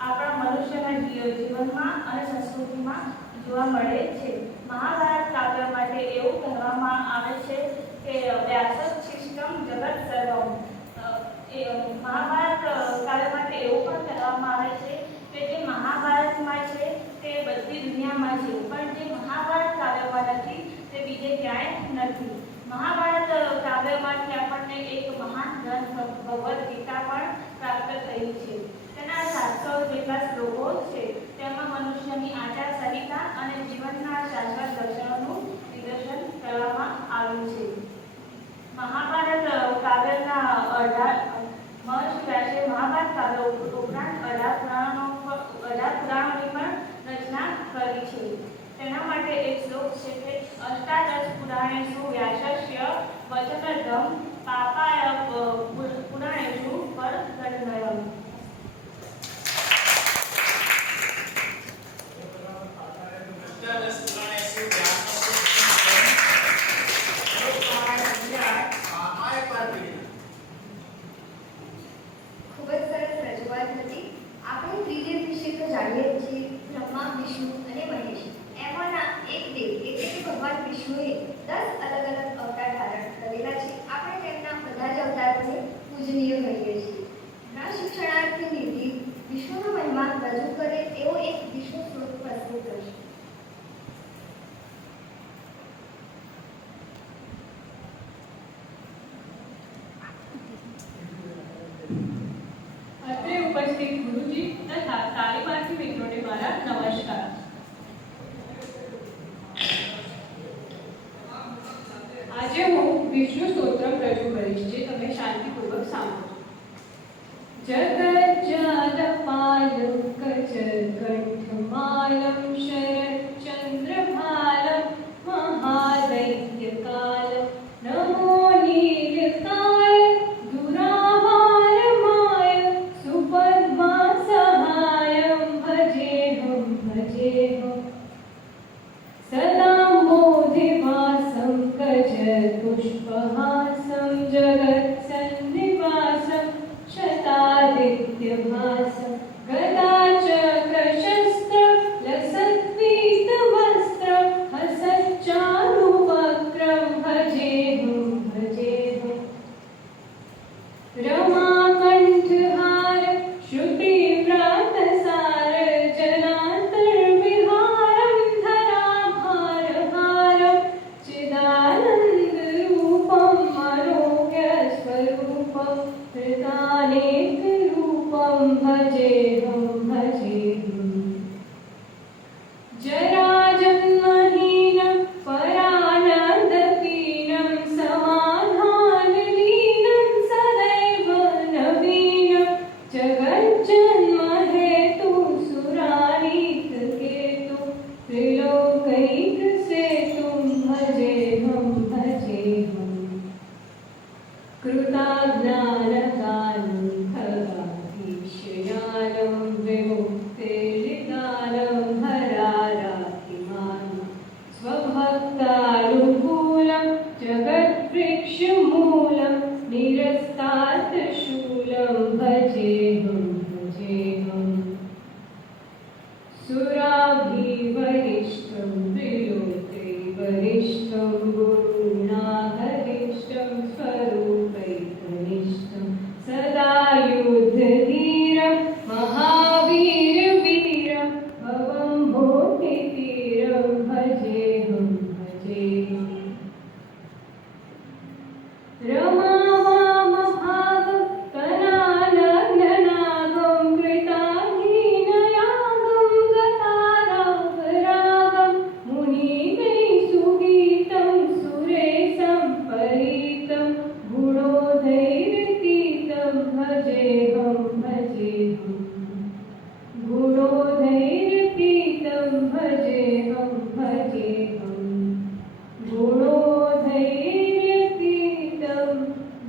આપણા મનુષ્યના જીવનમાં અને સંસ્કૃતિમાં જોવા મળે છે. મહાભારત કાવ્ય માટે એવું કહેવામાં આવે છે કે વ્યાસોચ્છિષ્ટમ જગત સર્વમ. મહાભારત કાવ્ય માટે એવું પણ કહેવામાં આવે છે કે જે મહાભારતમાં છે તે બધી દુનિયામાં છે, પણ જે મહાભારત કાવ્યમાં નથી તે બીજે ક્યાંય નથી. મહાભારત કાવ્યમાંથી આપણને એક મહાન ગ્રંથ ભગવદ્ ગીતા પણ પ્રાપ્ત થઈ છે. તેના 700 જેટલા શ્લોકો છે. તેમાં મનુષ્યની આચાર સંહિતા અને જીવનના શાશ્વત દર્શનોનું નિદર્શન કરવામાં આવ્યું છે. મહાભારત કાવ્યના મહર્ષિ વ્યાસે મહાભારત કાવ્ય ઉપરાંત 18 પુરાણોની પણ રચના કરી છે. તેના માટે એક શ્લોક છે કે અષ્ટાદશ પુરાણેષુ વ્યાસસ્ય વચનધમ પાપાય પુરાણેષુ પરગણ્યમ. ખૂબ જ સરસ રજૂઆત હતી. આપણે ત્રિદેવ વિશે તો જાણીએ જ છીએ, બ્રહ્મા, વિષ્ણુ અને મહેશ. એમાંના એક દેવ એટલે કે ભગવાન વિષ્ણુએ 10 અલગ અલગ અવતાર ધારણ કરેલા છે. આપણે તેમના બધા જ અવતારોને પૂજનીય કહીએ છીએ. પ્રશિક્ષણાર્થી નિધિ વિષ્ણુનો મહિમા રજૂ કરે એવો એક વિષ્ણુ સ્તોત્ર પ્રસ્તુત કરશે. અત્રે ઉપસ્થિત ગુરુજી તથા તાલીમાર્થી મિત્રોને મારા નમસ્કાર. આજે હું વિષ્ણુ સ્તોત્ર રજૂ કરીશ, જે તમે શાંતિપૂર્વક સાંભળો. જગજ્જાતપાલક જગઠમાલમ શરચંદ્રભાલમ મહાદૈત્યકાલમ નમો નીલકાય दुरावारमाय सुपद्मा सहायं भजेऽहं सदाम्बोधिवासं गजपुष्पहासं जगत्सन्निवासं शतादित्यभासं गदाचक्रशस्त्र लसत्पीतवस्त्रं हसच्चारुवक्त्रं भजेऽहं रमाकण्ठहार श्रुतिव्रातसार जनान्तर्विहारं धराभारहारं चिदानन्दरूपं आरोग्यस्वरूपं हृदानेकरूपं भजेऽहं जराजन्महीनं परानन्दकीनं समाधानलीनं सदैव नवीनं जगज्जन्महेतु सुरारीतकेतु त्रिलोकैकसेतुं भजेऽहं कृताज्ञानकालं खगाधीशयानं विमुक्तिर्निदानं हरारातिमानं स्वभक्तानुकूलं जगद्वृक्षमूलं निरस्तार्थशूलं भजेऽहं सुराभिवरिष्ठं त्रिलोकैवरिष्ठं गुरुणाहरिष्ठं स्वरूपैकनिष्ठं सदा युद्धधीरं महावीरवीरं भवं भोगितीरं भजेऽहं रमावामभाग कलानग्ननाग भजेऽहं भजेऽहं गुणोधैर्यतीतं भजेऽहं भजेऽहं गुणोधैर्यतीतं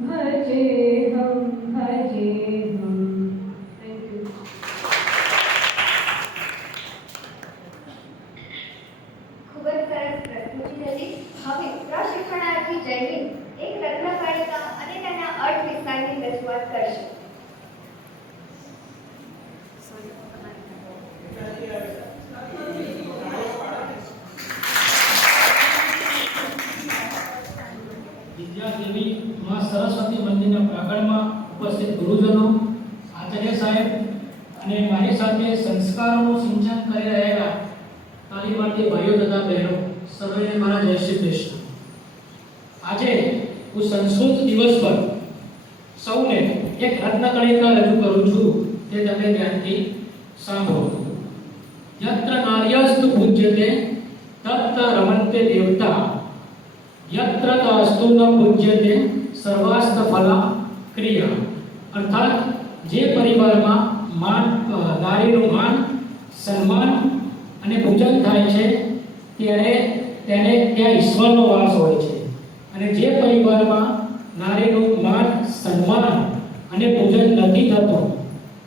भजेऽहं भजेऽहं. Thank you. ખૂબ જ સરસ પ્રસ્તુતિ હતી. હવે પ્રશિક્ષણાર્થી જયમીન એક રત્નકણિકા અને તેના અર્થ વિસ્તારની રજૂઆત કરશે. વિદ્યાદેવી માં સરસ્વતી મંદિરના પ્રાંગણમાં ઉપસ્થિત ગુરુજનો, આચાર્ય સાહેબ અને મારી સાથે સંસ્કારોનું સિંચન કરી રહેલા તાલીમાર્થી ભાઈઓ તથા બહેનો, સર્વેને મારા જય શ્રી કૃષ્ણ. આજે હું સંસ્કૃત દિવસ પર સૌને એક રત્નકણિકા રજૂ કરું છું, તે તમે ધ્યાનથી સાંભળો. યત્ર નાર્યસ્તુ પૂજ્યતે તત્ર રમન્તે દેવતા, યત્ર તાસ્તુ ન પૂજ્યતે સર્વાસ્ત ફલા ક્રિયા. અર્થાત જે પરિવારમાં નારીનું માન, સન્માન અને પૂજન થાય છે ત્યારે તેને ત્યાં ઈશ્વરનો વાસ હોય છે, અને જે પરિવારમાં નારીનું માન, સન્માન અને પૂજન નથી થતું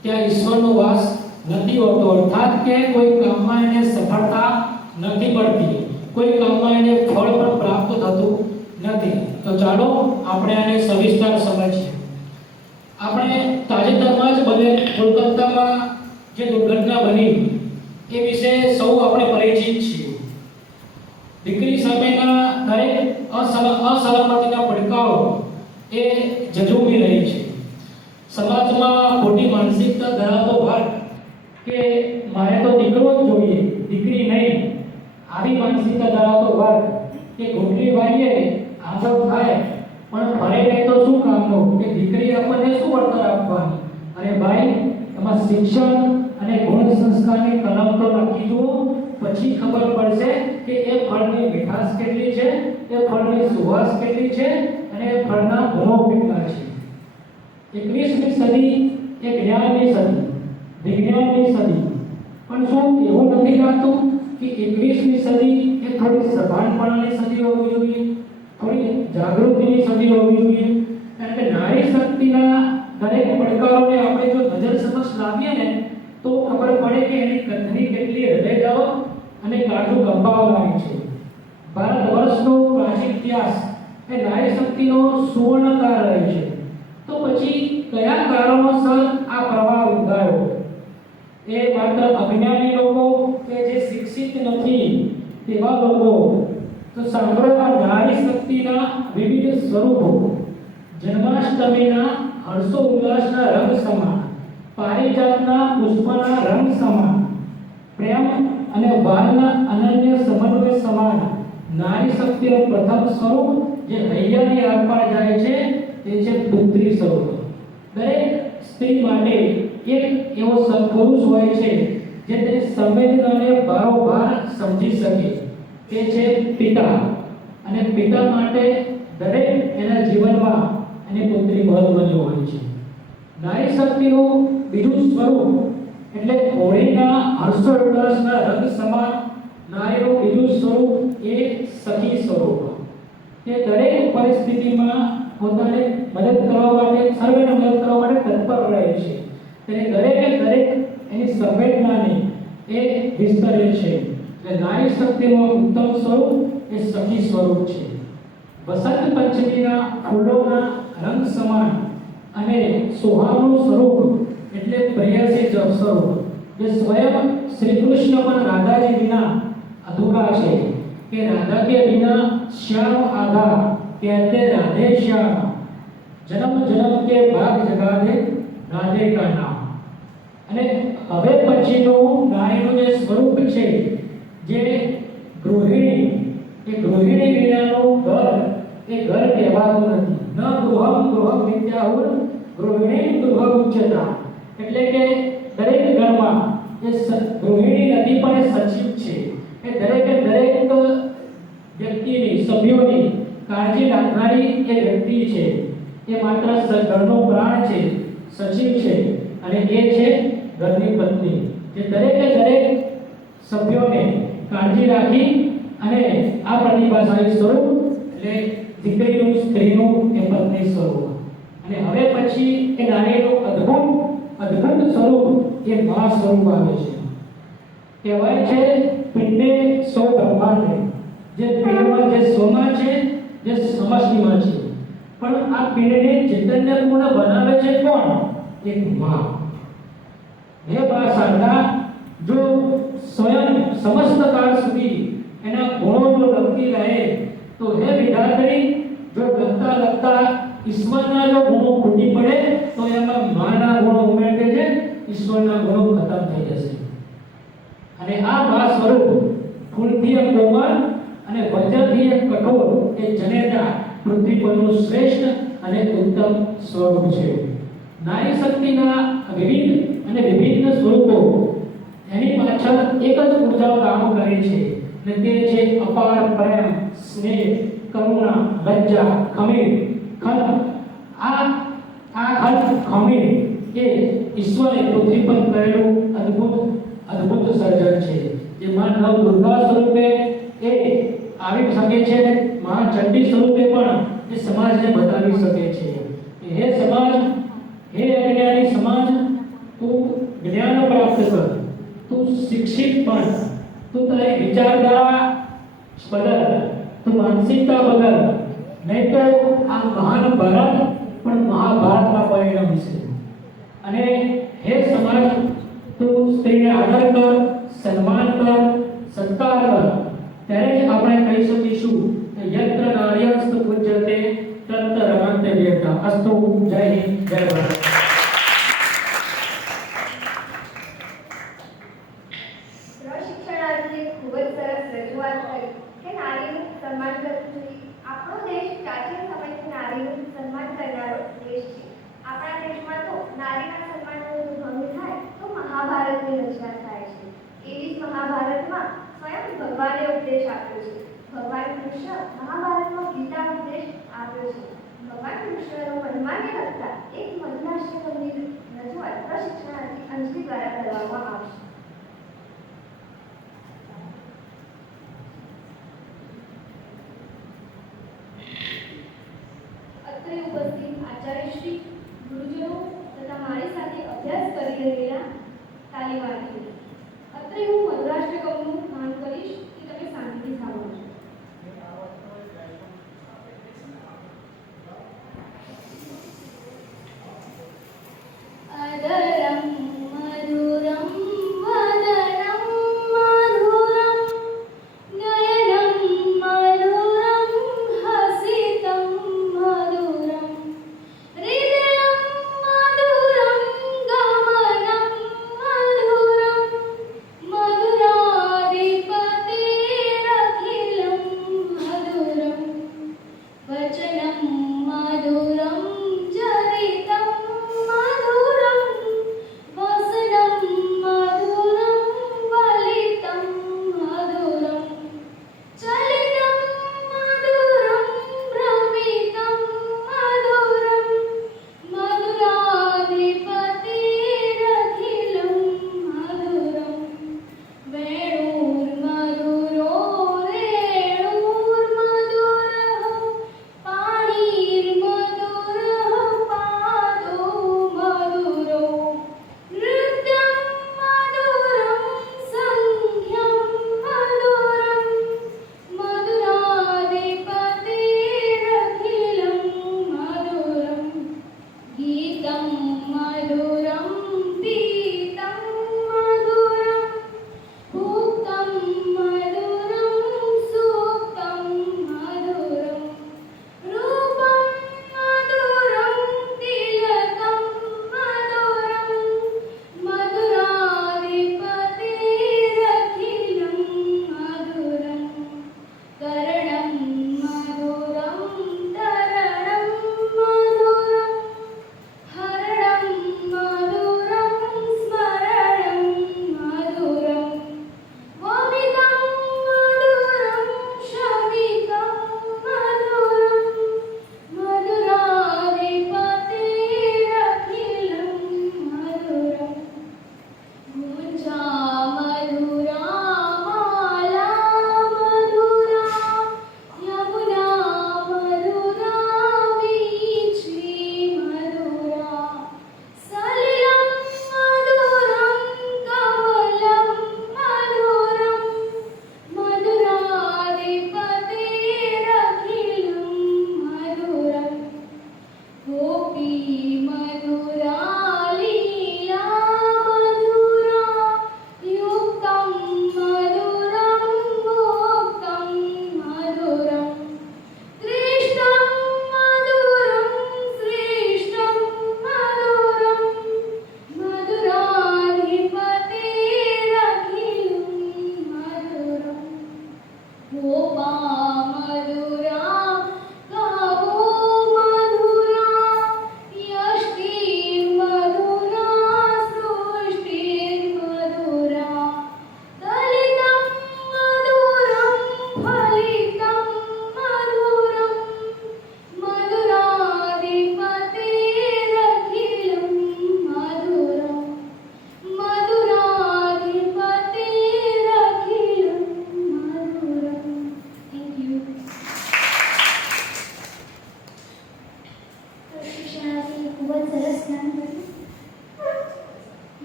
ત્યાં ઈશ્વરનો વાસ નથી હોતો. અર્થાત કે કોઈ કામમાં એને સફળતા નથી મળતી, કોઈ કામમાં એને ફળ પણ પ્રાપ્ત થતું નથી. તો ચાલો આપણે આને સવિસ્તાર સમજીએ. આપણે તાજેતરમાં જ કોલકાતામાં જે દુર્ઘટના બની એ વિશે સૌ આપણે પરિચિત છીએ. દીકરી સામેના દરેક અસલામતીના પડકારો એ ઝઝૂમી રહી છે. સમાજમાં ખોટી માનસિકતા ધરાવતો વર્ગ કે મારે તો દીકરો જ જોઈએ, દીકરી નહીં, આવી માનસિકતા ધરાવતો વર્ગ કે ઘૂંટડી વાળીએ આગળ થાય પણ ફરે નહીં તો શું કામનું, કે દીકરી આપણને શું વળતર આપવાની. અને ભાઈ, એમાં શિક્ષણ અને ગુણ સંસ્કારની કલમ તો નાખી જુઓ, પછી ખબર પડશે કે એ ફળની મીઠાશ કેટલી છે, એ ફળની સુવાસ કેટલી છે અને એ ફળના ગુણો કેટલા છે. 21મી સદી એ જ્ઞાનની સદી, વિજ્ઞાનની સદી, પણ શું એવું નથી લાગતું કે 21મી સદી એ થોડી સભાનપણાની સદી હોવી જોઈએ, થોડી જાગૃતિની સદી હોવી જોઈએ? કારણ કે નારી શક્તિના દરેક પડકારોને આપણે જો નજર સમક્ષ લાવીએ ને તો ખબર પડે કે એની કથની કેટલી હૃદયદાવક અને કાઢું કંપાવનારી છે. ભારત વર્ષનો પ્રાચીન ઇતિહાસ એ નારી શક્તિનો સુવર્ણકાળ રહે છે. તો પછી કયા કારણોસર આ પ્રવાહ ઉદ્ભવ્યો? એ માત્ર અજ્ઞાની લોકો કે જે શિક્ષિત નથી તેવા લોકો? તો સાંભળો, નારી શક્તિના વિવિધ સ્વરૂપો જન્માષ્ટમીના હર્ષો ઉલ્લાસના રંગ સમાન, પારિજાતના પુષ્પના રંગ સમાન, પ્રેમ અને વાલના અનન્ય સમન્વય સમાન. નારી શક્તિનું પ્રથમ સ્વરૂપ જે હૈયાની આરપાર જાય છે તે છે પુત્રી સ્વરૂપ. દરેક સ્ત્રી માટે એક એવો સત્પુરુષ હોય છે જે તેની સંવેદનાને બારોબાર સમજી શકે, તે છે પિતા. અને પિતા માટે દરેક એના જીવનમાં એની પુત્રી મહત્વની હોય છે. નારી શક્તિનું બીજું સ્વરૂપ એટલે હોળીના હર્ષોલ્લાસના રંગ સમાન નારીનું બીજું સ્વરૂપ એ સખી સ્વરૂપ. તે દરેક પરિસ્થિતિમાં પોતાને મદદ કરવા માટે, સર્વેને મદદ કરવા માટે તત્પર રહે છે. તેને દરેકે દરેક એની સંવેદનાને એ વિસ્તરે છે. એટલે નારી શક્તિનું ઉત્તમ સ્વરૂપ એ સખી સ્વરૂપ છે. વસંત પંચમીના ફૂલોના રંગ સમાન અને સુહાવનું સ્વરૂપ એટલે પ્રેયસી સ્વરૂપ, જે સ્વયં શ્રી કૃષ્ણ પણ રાધાજી વિના અધૂરા છે. કે રાધા કે बिना श्याम आधा कहते राधे श्याम, जन्म जन्म के भाग जगा दे राधे का नाम. અને હવે પછીનું નારીનું જે સ્વરૂપ છે, જે ગૃહિણી, એ ગૃહિણી વિનાનું ઘર એ ઘર કહેવાતું નથી. ન ગૃહમ ગૃહમ વિદ્યાહુર ગૃહિણી ગૃહ ઉચ્ચતા. એટલે કે દરેક ઘરમાં એ ગૃહિણી નથી પણ એ સચિવ છે. એ દરેકે દરેક વ્યક્તિની, સભ્યોની કાળજી રાખનારી એ વ્યક્તિ છે. એ માત્ર ઘરનો પ્રાણ છે, સચિવ છે અને એ છે ઘરની પત્ની, જે દરેકે દરેક સભ્યોને કાળજી રાખી અને આ પ્રતિભાશાળી સ્વરૂપ એટલે દીકરીનું, સ્ત્રીનું એ પત્ની સ્વરૂપ, અને હવે પછી એ નારીનું અદ્ભુત સ્વરૂપ એ મા સ્વરૂપ આવે છે. કહેવાય છે પિંડે સો બ્રહ્માંડે, જે પિંડમાં જે સોમાં છે, જે સમષ્ટિમાં છે, પણ આ પિંડને ચૈતન્યપૂર્ણ બનાવે છે કોણ? એક મા. હે બા શારદા, જો સ્વયં સમસ્ત કાળ સુધી એના ગુણો જો લખતી રહે તો હે વિધાત્રી, જો લખતા ઈશ્વરના જો ગુણો ખૂટી પડે તો એમાં માના ગુણો ઉમેરે છે, ઈશ્વરના ગુણો ખતમ થઈ જશે. અને આ મા સ્વરૂપ ફૂલથી એક કોમળ અને વજ્રથી એક કઠોર એ જનેતા પૃથ્વી પરનું શ્રેષ્ઠ અને ઉત્તમ સ્વરૂપ છે. નારી શક્તિના વિભિન્ન સ્વરૂપો એની પાછળ એક જ ઉર્જાઓ કામ કરે છે, અને તે છે અપાર પ્રેમ, સ્નેહ, કરુણા, લજ્જા, ખમીર, ખંડ. આ ખમીર એ ઈશ્વરે પૃથ્વી પર કરેલું અદ્ભુત સર્જન છે. જે માં નવ દુર્ગા સ્વરૂપે એ આવી શકે છે, મા ચંડી સ્વરૂપે પણ એ સમાજને બતાવી શકે છે. હે સમાજ, હે અજ્ઞાની સમાજ, તું જ્ઞાન પ્રાપ્ત કર, તું શિક્ષિત બન, તું તારી વિચારધારા બદલ, તું માનસિકતા બદલ, નહીં તો આ મહાન ભારત પણ મહાભારતમાં પરિણમશે. અને હે સમાજ, તું સ્ત્રીને આદર કર, સન્માન કર, સત્કાર કર, ત્યારે જ આપણે કહી શકીશું કે યત્ર નાર્યસ્તુ પૂજ્યતે તત્ર રમન્તે વેદા. અસ્તુ. જય હિન્દ, જય ભારત. પ્રશિક્ષણાર્થીએ ખૂબ જ સરસ રજૂઆત કરી કે નારીનું સન્માન કરવું જોઈએ. આપણો દેશ પ્રાચીન સમયથી નારીનું સન્માન કરનારો દેશ છે. આપણા દેશમાં તો નારીના સન્માનનો ભંગ થાય તો મહાભારતની રચના થાય છે. એવી જ મહાભારતમાં સ્વયં ભગવાને ઉપદેશ આપ્યો છે. ભગવાન કૃષ્ણ મહાભારતમાં ગીતા ઉપદેશ આપ્યો છે. ભગવાન કૃષ્ણનો મહિમાને લગતા એક મહિલાશ્રીની રજૂઆત પ્રશિક્ષણાર્થી અંજલિ દ્વારા કરવામાં આવશે. અત્રે ઉપસ્થિત આચાર્યશ્રી, ગુરુજનો તથા મારી સાથે અભ્યાસ કરી રહેલા તાલીમાર્થીઓ, અત્રે હું મધુરાષ્ટકમનું ગાન કરીશ કે તમે શાંતિથી સાંભળજો. અદરમ મધુરમ વદનમ મધુરમ નયનમ મધુરમ હસિતમ મધુરમ હૃદયમ મધુરમ ગમનમ મધુરમ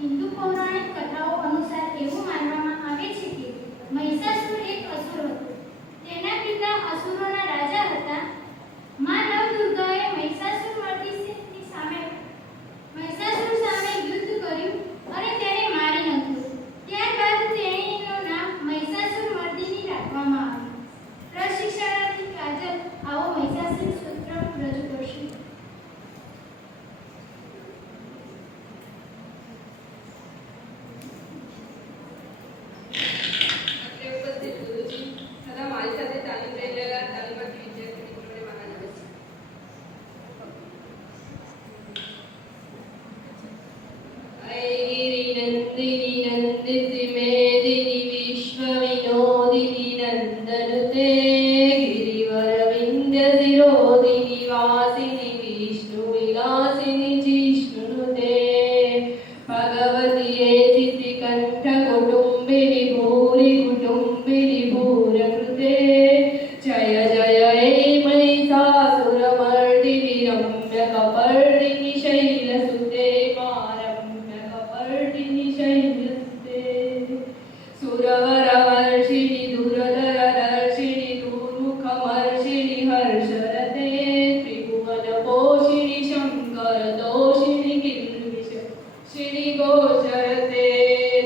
હિન્દુ પૌરાણિક કથાઓ અનુસાર એવું માનવામાં આવે છે કે મહિષાસુર એક અસુર હતો. તેના પિતા અસુરોના રાજા હતા. માં નવદુર્ગાએ મહિષાસુર સામે યુદ્ધ કર્યું અને તેને મારી નાખ્યો. ત્યારબાદ તેણીનું નામ મહિષાસુરમર્દિની રાખવામાં આવ્યું. પ્રશિક્ષણાર્થી કાજલ આવો મહિષાસુર સૂત્ર રજૂ કરશે. અત્રે ઉપસ્થિત ગુરુજી તથા મારી સાથે તાલીમ લઈ રહેલા તાલીમાર્થી વિદ્યાર્થી મિત્રોને મારા નમસ્કાર. गिरिनन्दिनी नन्दिति मेदिनि विश्वविनोदिनि नन्दनुते गिरिवरविन्द्यशिरोदिनि वासिनि विष्णुविलासिनि जिष्णुनुते भगवति चित्तिकण्ठकुटुम्बिनि भूरि कुटुम्बिनि भूरकृते जय जय हे महिषासुरमर्दिनि रम्यकपर्दिनि शैलसुते शैलसुते सुरवरवर्षिणि दुरधरदर्शिनि दुर्मुखमर्षिणि हर्षरते त्रिभुवनपोषिणि शङ्करतोषिणि किल्बिषिणि गोचरते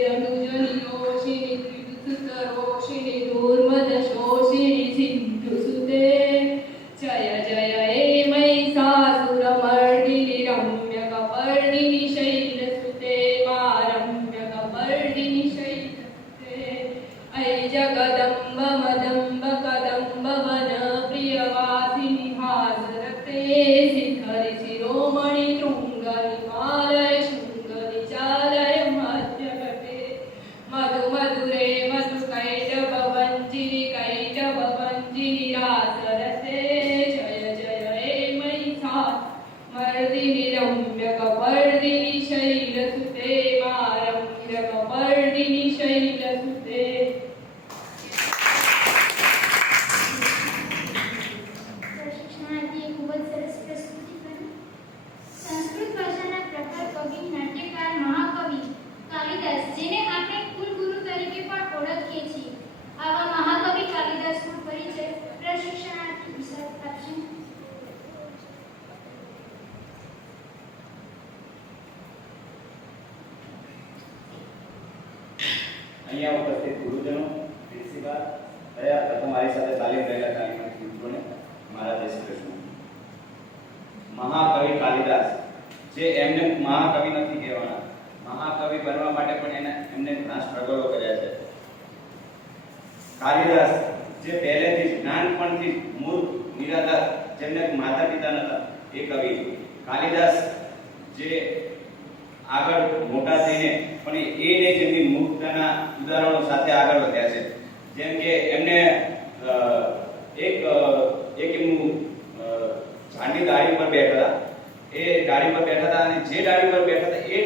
धनुजनियोषिणि त्रिदुतरोषिणि दुर्मदशोषिणि सिन्धुसुते जय जय हे महिषासुरमर्दिनि रम्यकपर्दिनि शैलसुते जगदम्ब मदम्ब कदम्ब वन प्रियवासिनि हासरते शिखरि शिरोमणि तुंग हिमालय शृंग विचालय मध्यपटे मधु मधुरे मधु कैटभ वञ्जिनि रासरते जय जय हे महिषासुरमर्दिनि रम्यकपर्दिनि शैलसुते रम्यकपर्दिनि शैलसुते. પ્રશિક્ષણાર્થીએ ખૂબ જ સરસ પ્રસ્તુતિ કરી. સંસ્કૃત ભાષાના પ્રખર કવિ, નાટ્યકાર, મહાકવિ કાલિદાસ, જેને આપણે કુલગુરુ તરીકે પણ ઓળખીએ છીએ, આવા મહાકવિ કાલિદાસનો પરિચય પ્રશિક્ષણાર્થી વિશાલ આપશે. અહીંયા ઉપસ્થિત ગુરુજનો, પ્રિન્સિપાલ તથા તમારી સાથે તાલીમ રહેલા તાલીમાર્થી મિત્રોને મારા જય શ્રી કૃષ્ણ. મહાકવિ કાલિદાસ, જે એમને મહાકવિ નથી કહેવાના, મહાકવિ બનવા માટે પણ એમને ઘણા સ્ટ્રગલો કર્યા છે. કાલિદાસ જે પહેલેથી જ નાનપણથી મૂર્ખ નિરાધાર, જેમને માતા પિતા નતા, એ કવિ. કાલિદાસ જે આગળ મોટા થઈને પણ એને જેમની મૂર્ખતાના ઉદાહરણો સાથે આગળ વધ્યા છે. જેમ કે એમને એક એમનું ઝાડની ડાળી પર બેઠા હતા. એ ડાળી પર બેઠા હતા અને જે ડાળી પર બેઠા હતા એ જ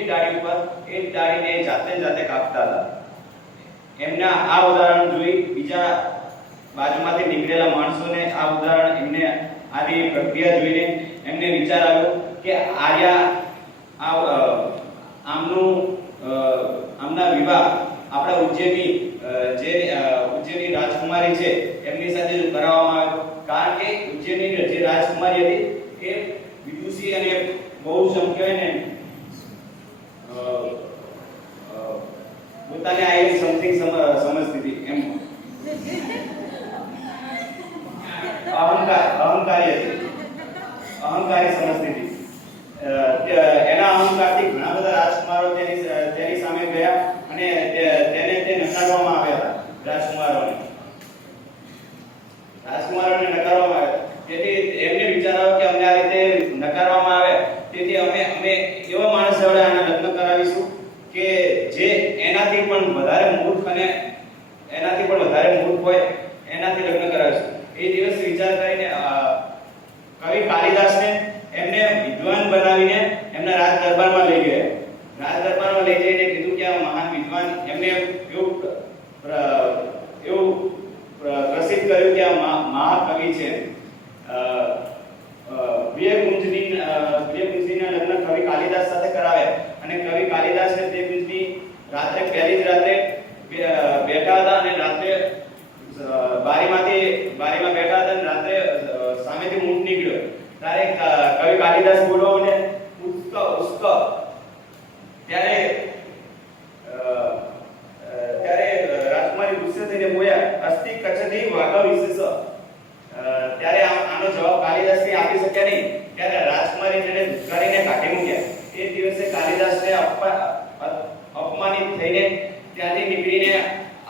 ડાળીને જાતે કાપતા હતા. એમના આ ઉદાહરણ જોઈ બીજા બાજુમાંથી નીકળેલા માણસોને આ ઉદાહરણ એમને આની પ્રક્રિયા જોઈને એમને વિચાર આવ્યો કે આમના વિવાહ આપણા ઉજ્જૈનની ઉજ્જૈનની રાજકુમારી છે એમની સાથે જો કરાવવામાં આવ્યો, કારણ કે ઉજ્જૈનની જે રાજકુમારી હતી એ વિદુષી અને બહુ કહેવાય ને પોતાને આઈ સમથિંગ સમજતી હતી. એમ અહંકારી સમજતી હતી. એના અહંકારથી ઘણા બધા રાજકુમારો તેની સામે ગયા અને તેને નકારવામાં આવ્યા હતા. રાજકુમારોને નકારવામાં આવ્યા. તેથી એમને વિચાર આવ્યો કે અમને આ રીતે નકારવામાં આવે, તેથી અમે એવા માણસ જોડે આના લગ્ન કરાવીશું કે જે એનાથી પણ વધારે મૂર્ખ હોય એનાથી લગ્ન કરાવીશું. એ દિવસ વિચાર કરીને કવિ કાલિદાસને એમને વિદ્વાન બનાવીને એમના રાજ દરબારમાં લઈ ગયા. રાજ દરબારમાં લઈ જઈને કીધું કે આ મહાન વિદ્વાન, એમને એવું પ્રસિદ્ધ કર્યું કે આ મહાકવિ છે. પ્રિય કુંજના લગ્ન કવિ કાલિદાસ સાથે કરાવ્યા અને કવિ કાલિદાસને તે રાત્રે પહેલી જ રાત્રે બેઠા હતા અને રાત્રે બારીમાં બેઠા હતા અને રાત્રે સામેથી ઊંટ નીકળ્યો ત્યારે કવિ કાલિદાસ બોલ્યો અને ઉસ્ક ત્યારે રાજકુમારી ગુસ્સે થઈને બોલ્યા અસ્તિ કચતી વાઘ વિશેષ ત્યારે આનો જવાબ કાલિદાસ કઈ આપી શક્યા નહીં ત્યારે રાજકુમારી તેને ધુતકારીને કાઢી મૂક્યા એ દિવસે કાલિદાસને અપમાનિત થઈને ત્યાંથી નીકળીને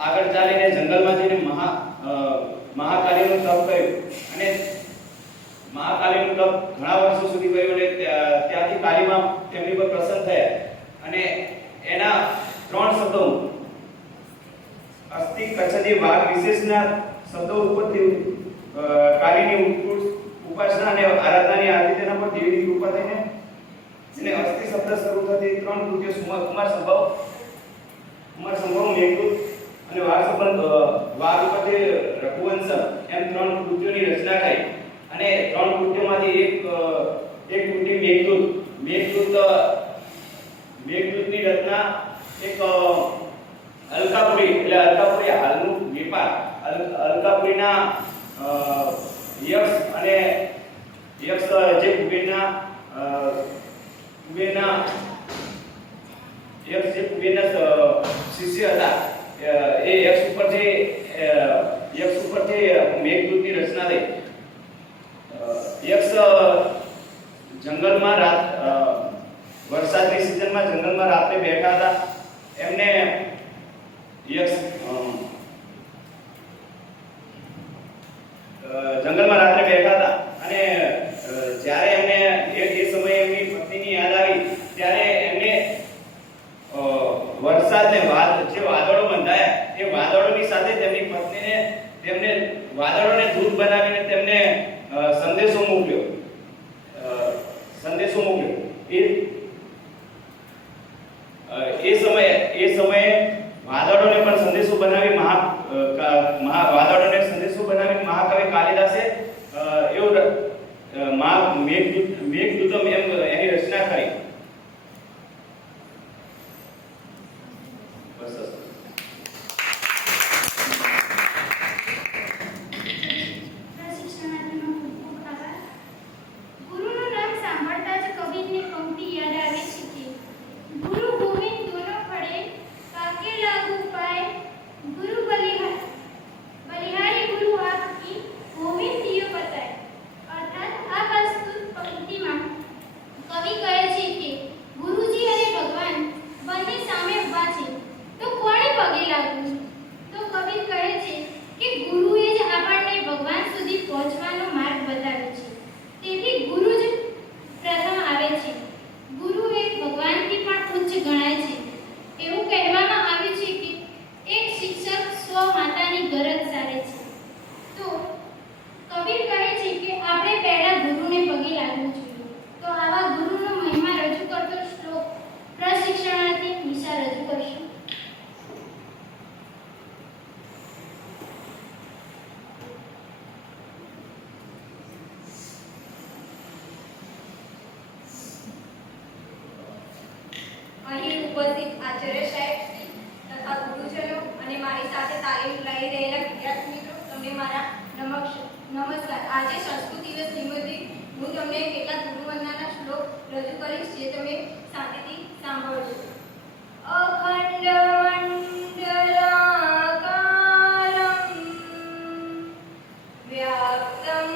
આગળ ચાલીને જંગલમાં જઈને મહાકાલીનું તપ કર્યું અને મહાકાલીનું તપ ઘણા વર્ષો સુધી કર્યું અને ત્યાંથી કાલીમાં તેમની પર પ્રસન્ન થયા અને એના 3 શબ્દો અસ્તિ કચતી વાઘ વિશેષના શબ્દો ઉપરથી કાલીની ઉપાસના અને આરાધનાની આરતી તેના પર દેવીની કૃપા થઈને જેને અસ્તિ શબ્દ શરૂ થતી 3 કૃતિઓ કુમાર સંભવ મેઘદૂત અને વાઘ ઉપરથી રઘુવંશ એમ 3 કૃતિઓની રચના થઈ અને 3 કૃતિઓમાંથી એક કૃતિ મેઘદૂતની રચના એક અલકાપુરી હાલનું નેપાળ અલકાપુરીના યક્ષ જે કુબેરના શિષ્ય હતા એ યક્ષ ઉપરથી મેઘદૂતની રચના થઈ યક્ષ જંગલમાં વરસાદની સિઝનમાં જંગલમાં રાત્રે બેઠા હતા એમને જંગલમાં રાત્રે બેઠા હતા અને જ્યારે એમને એ સમયે એમની પત્નીની યાદ આવી ત્યારે એમને વરસાદને જે વાદળો બંધાયા એ વાદળોની સાથે તેમની પત્નીને તેમને વાદળોને દૂત બનાવીને તેમને સંદેશો મોકલ્યો એ સમયે વાદળોને પણ સંદેશો બનાવી મહાકવિ કાલિદાસે મેઘદૂતમ એમ એની રચના કરી. અહીં ઉપસ્થિત આચાર્ય સાહેબ તથા ગુરુજનો અને મારી સાથે તાલીમ લઈ રહેલા વિદ્યાર્થી મિત્રો તમને મારા નમસ્કાર. આજે સંસ્કૃત દિવસ નિમિત્તે હું તમને કેટલાક ગુરુવંદનાના શ્લોક રજૂ કરીશ જે તમે શાંતિથી સાંભળજો. અખંડ મંડલાકારમ વ્યાપ્તમ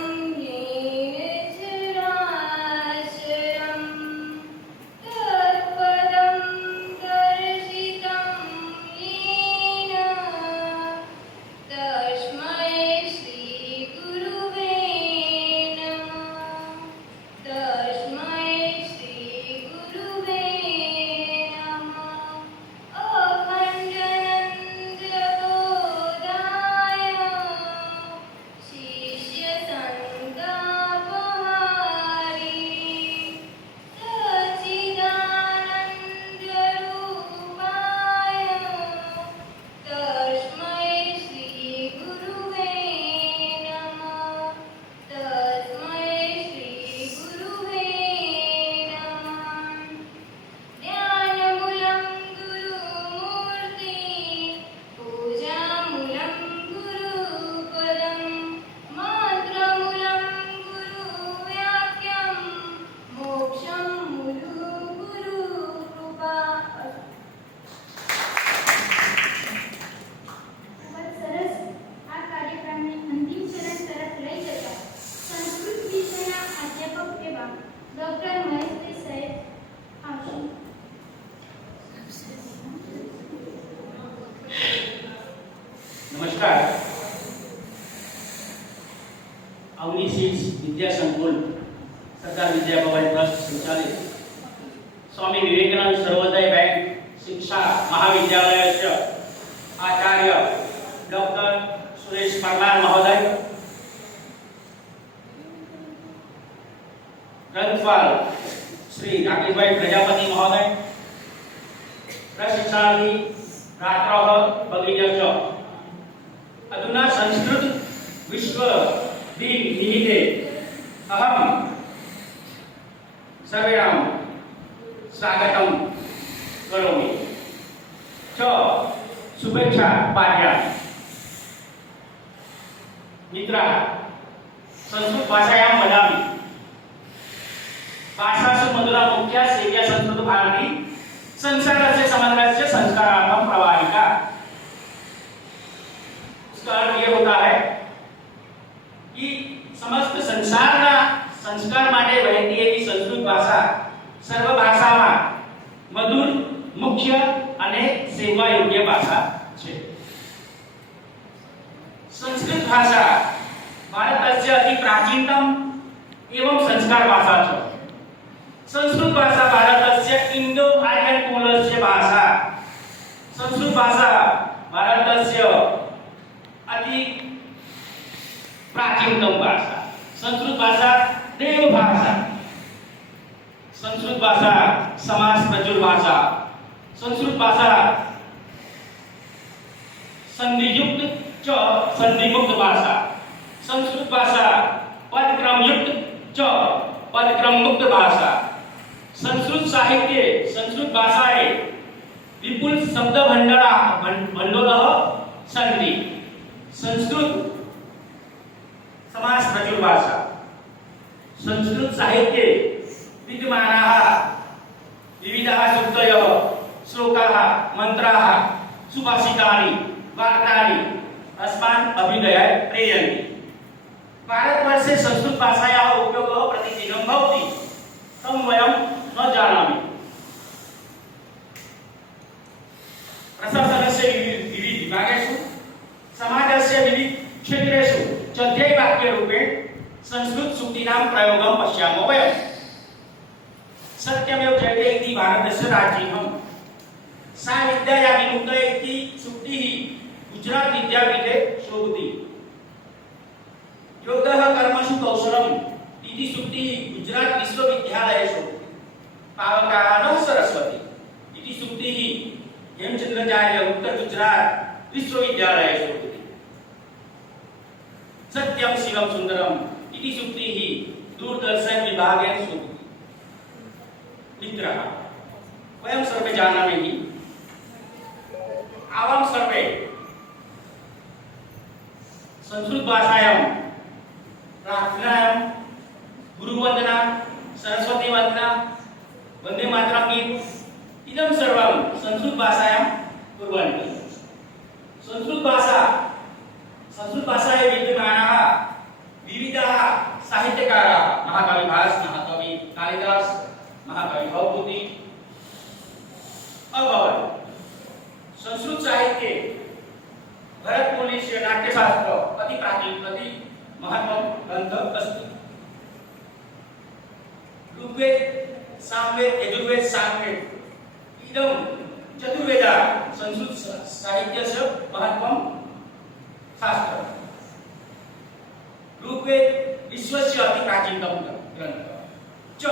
નમસ્કાર. અવની સીડ્સ વિદ્યા સંકુલ સરકાર વિદ્યા ભવન ટ્રસ્ટ સંચાલિત સ્વામી વિવેકાનંદ સર્વોદય બેંક શિક્ષા મહાવિદ્યાલયस्य આચાર્ય ડોક્ટર સુરેશ પરમાર મહોદય, ગ્રંથપાલ શ્રી રાકેશભાઈ પ્રજાપતિ મહોદય, प्रशिक्षणार्थी रात्रः भगिन्यश्च अधुना संस्कृत विश्व दिन निमित्ते अहं सर्वेषां स्वागतं करोमि च शुभेच्छा पाठयामि. मित्राः, संस्कृत भाषायां वदामि. भाषासु मधुरा मुख्या सेव्या संस्कृत भारती संसारस्य समग्रस्य संस्कारात्मक प्रवाहिका. इसका अर्थ ये होता है कि समस्त संसाરના સંસ્કાર માટે વહેતી એવી સંસ્કૃત ભાષા સર્વ ભાષામાં મધુર, મુખ્ય અને સેવા યોગ્ય ભાષા છે. સંસ્કૃત ભાષા ભારતस्य અતિ પ્રાચીનતમ एवं संस्कार भाषा છે. संस्कृत भाषा भारतस्य इंडो आर्यन मूलस्य भाषा. संस्कृत भाषा भारतस्य अति प्राचीनतम भाषा. संस्कृत भाषा देव भाषा. संस्कृत भाषा समास प्रचुर भाषा. संस्कृत भाषा संधियुक्त च संधिमुक्त भाषा. संस्कृत भाषा पदक्रम युक्त च पदक्रम मुक्त भाषा. संस्कृत साहित्य संस्कृत भाषाए विपुल शब्द भंडोरः सन्ति. संस्कृत समास प्रचुर भाषा. संस्कृत साहित्ये विद्यमानाः विविधाः सूक्तयः, श्लोकाः, मन्त्राः, सुभाषितानि, वाक्यानि अस्मान् अभ्युदयाय प्रेरयन्ति. भारतवर्षे संस्कृत भाषायाः उपयोगः प्रतिदिनं भवति तं वयं न जानामि. प्रशासनस्य विविध विभागेषु समाजस्य विविध क्षेत्रेषु च ध्येयवाक्यरूपेण संस्कृत सूक्तीनां प्रयोगं पश्यामः वयं. सत्यमेव जयते इति भारतस्य राज्यं. सा विद्या या विमुक्ता इति सूक्तिः गुजरात विद्यापीठे शोभति. योगः कर्मसु कौशलम् इति सूक्तिः गुजरात विश्वविद्यालये शोभति. पावकाः नः सरस्वती इति सूक्तिः हेमचंद्राचार्य उत्तर गुजरात विश्वविद्यालये शोभति. सत्यं शिवं सुंदरम् इति सूक्तिः दूरदर्शन विभागेन शोभति. मित्राः, वयं सर्वे जानामः आवां सर्वे संस्कृत भाषायां प्रार्थनायां गुरुवंदना, सरस्वती वंदना, वंदे मातरं गीत इदं सर्वं संस्कृत भाषायां कुर्वन्ति. संस्कृत भाषायां विद्यमानाः विविधाः साहित्यकाराः महाकवि भास, महाकवि कालिदास, महाकवि भवभूति अभवन्. संस्कृत साहित्ये भरतमुनिस्य नाट्यशास्त्र अति प्राचीन अति महत्वं ग्रन्थः अस्ति. ऋग्वेद, सामवेद, यजुर्वेद, सामवेद इदं चतुर्वेदा संस्कृत साहित्यस्य महत्वं शास्त्रम्. ऋग्वेद विश्वस्य अति प्राचीनतम ग्रन्थः च.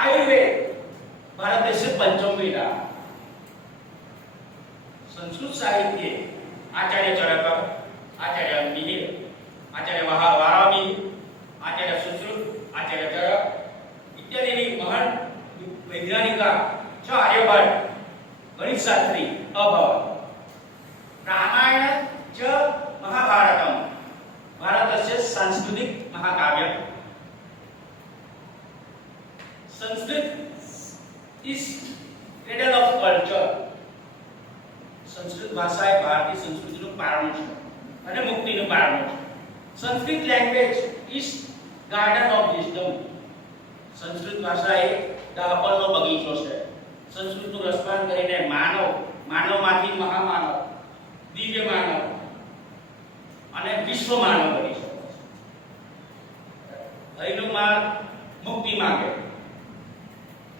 आयुर्वेद भारतस्य पंचम वेदा. संस्कृत साहित्ये आचार्य चरक, आचार्य मिहिर, आचार्य वारामी, आचार्य सुश्रुत, आचार्य चरक इत्यादि महान वैज्ञानिक च आर्यभट्ट, गणित शास्त्री अभवन्. रामायण च महाभारतम भारतस्य सांस्कृतिक महाकाव्यम्. Sanskrit is cradle of culture. Sanskrit ભાષા એ ભારતીય સંસ્કૃતિનું પારણું છે અને મુક્તિનું પારણું છે. Sanskrit language is garden of wisdom. Sanskrit ભાષા એ દાપણનો બગીચો છે. સંસ્કૃતનું રસપાન કરીને માનવ માનવમાંથી મહામાનવ, દિવ્ય માનવ અને વિશ્વ માનવ બની શકો છો. અહીંનો માર્ગ મુક્તિ માંગે.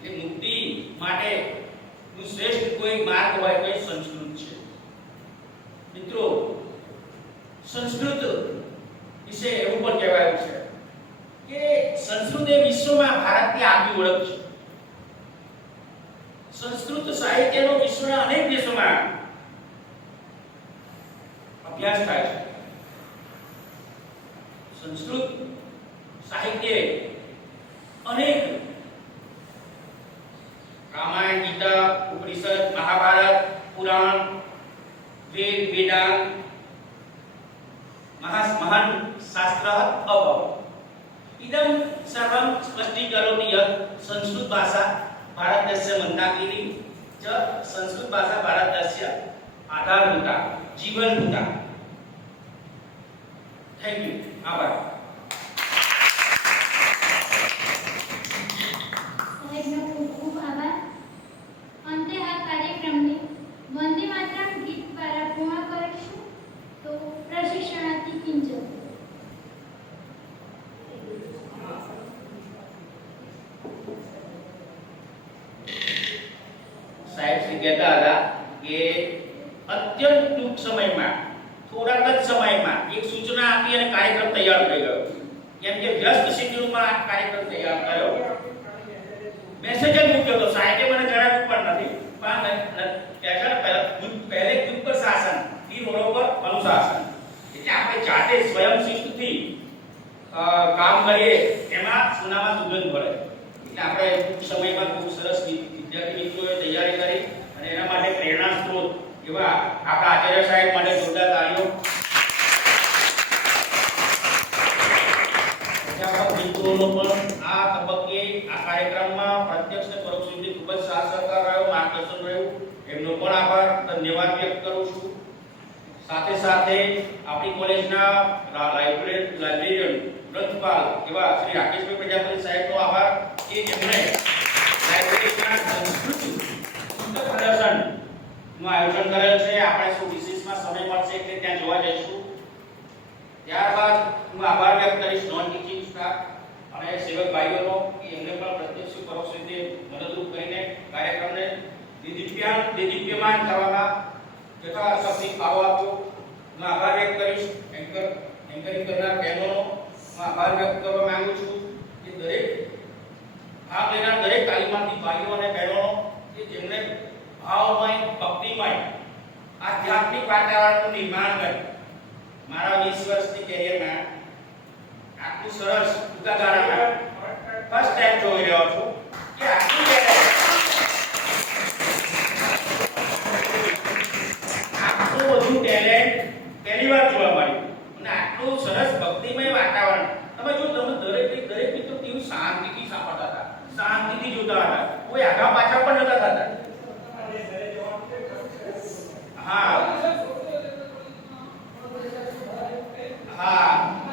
એ મુક્તિ માટે નું શ્રેષ્ઠ કોઈ માર્ગ હોય તો એ સંસ્કૃત છે. મિત્રો, સંસ્કૃત વિશે એવું પણ કહેવાયું છે કે સંસ્કૃત એ વિશ્વમાં ભારતની આગવી ઓળખ છે. સંસ્કૃત સાહિત્યનો વિશ્વના અનેક દેશોમાં અભ્યાસ થાય છે. સંસ્કૃત સાહિત્ય અનેક રામાયણ, ગીતા, ઉપનિષદ, મહાભારત, પુરાણ, વેદ, વેદાંત, મહાન શાસ્ત્ર અભવ इदं सर्वं स्पष्टीकरोति यत् संस्कृत भाषा भारतस्य मंदाकिनी च संस्कृत भाषा भारतस्य आधारभूता जीवनभूता. Thank you. आभार. સાહેબનો ખૂબ ખૂબ આભાર. અંતે આ કાર્યક્રમને વંદે માતરમ ગીત દ્વારા પૂર્ણ કરીશું. તો પ્રશિક્ષણાર્થી કિંજલ. સાહેબ શ્રી કહેતા હતા કે અત્યંત ટૂંક સમયમાં, થોડાક જ સમયમાં એક સૂચના આપી અને કાર્યક્રમ તૈયાર થઈ ગયો. કેમ કે વ્યસ્ત શેડ્યુલમાં આ કાર્યક્રમ તૈયાર થયો. મેસેજ જ મૂક્યો તો સાહેબે મને જણાવ્યું પણ નથી. પણ પહેલે ખુદ પર શાસન, ફિર ઓરો પર અનુશાસન. એટલે આપણે જાતે સ્વયં શિસ્તથી કામ કરીએ એમાં સોનામાં સુગંધ ભળે. એટલે આપણે ટૂંક સમયમાં ખૂબ સરસ વિદ્યાર્થી મિત્રોએ તૈયારી કરી અને એના માટે પ્રેરણા સ્ત્રોત એવા આપણા આચાર્ય સાહેબ માટે જોરદાર તાળીઓ. અધ્યાપક મિત્રોનો પણ આ તબક્કે આ કાર્યક્રમમાં પ્રત્યક્ષ અને પરોક્ષ રીતે ખૂબ જ સાથ સહકાર રહ્યો, માર્ગદર્શન રહ્યું. એમનો પણ આભાર, ધન્યવાદ વ્યક્ત કરું છું. સાથે સાથે આપણી કોલેજના લાઇબ્રેરિયન ગ્રંથપાલ એવા શ્રી રાકેશભાઈ પ્રજાપતિ સાહેબનો આભાર કે જેમણે લાઇબ્રેરીના સંસ્કૃત પુસ્તક પ્રદર્શનનું આયોજન કરેલ છે. આપણે શું વિશેષમાં સમય મળશે એટલે ત્યાં જોવા જઈશું. ત્યારબાદ હું આભાર વ્યક્ત કરીશ નોન ટીચિંગ સ્ટાફ અને સેવક ભાઈઓનો કે એમને પણ પ્રત્યક્ષ પરોક્ષ રીતે મદદરૂપ કરીને કાર્યક્રમને દીદીપ્યમાન કરવામાં યથાશક્તિ ફાળો આપ્યો. હું આભાર વ્યક્ત કરીશ એન્કરિંગ કરનાર બહેનોનો હું આભાર વ્યક્ત કરવા માંગુ છું કે દરેક ભાગ લેનાર દરેક તાલીમાર્થી ભાઈઓ અને બહેનોનો કે જેમણે ભાવમય, ભક્તિમય, આધ્યાત્મિક વાતાવરણનું નિર્માણ કર્યું. મારા 20 વર્ષની કેરિયરમાં આટલું સરસ ટૂંકા ગાળામાં ફર્સ્ટ ટાઈમ જોઈ રહ્યો છું કે આટલું બધું ટેલેન્ટ પહેલી વાર જોવા મળ્યું અને આટલું સરસ ભક્તિમય વાતાવરણ. તમે જો દરેક મિત્રો કેવું શાંતિથી સાંભળતા હતા, શાંતિથી જોતા હતા, કોઈ આગા પાછા પણ નતા થતા. હા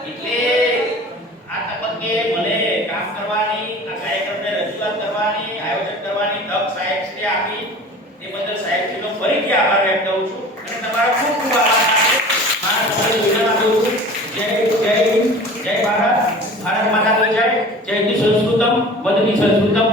એટલે આ તબક્કે મને કામ કરવાની, આ કાર્યક્રમને રજૂઆત કરવાની, આયોજન કરવાની તક સાહેબશ્રીએ આપી તે બદલ સાહેબશ્રીનો ફરીથી આભાર વ્યક્ત કરું છું અને તમારો ખૂબ ખૂબ આભાર. મારા તમારી યોજના કરું છું. જય હિન્દ, જય ભારત, ભારત માતા કી જય, જય હિન્દ સંસ્કૃતમ, વદતી સંસ્કૃતમ.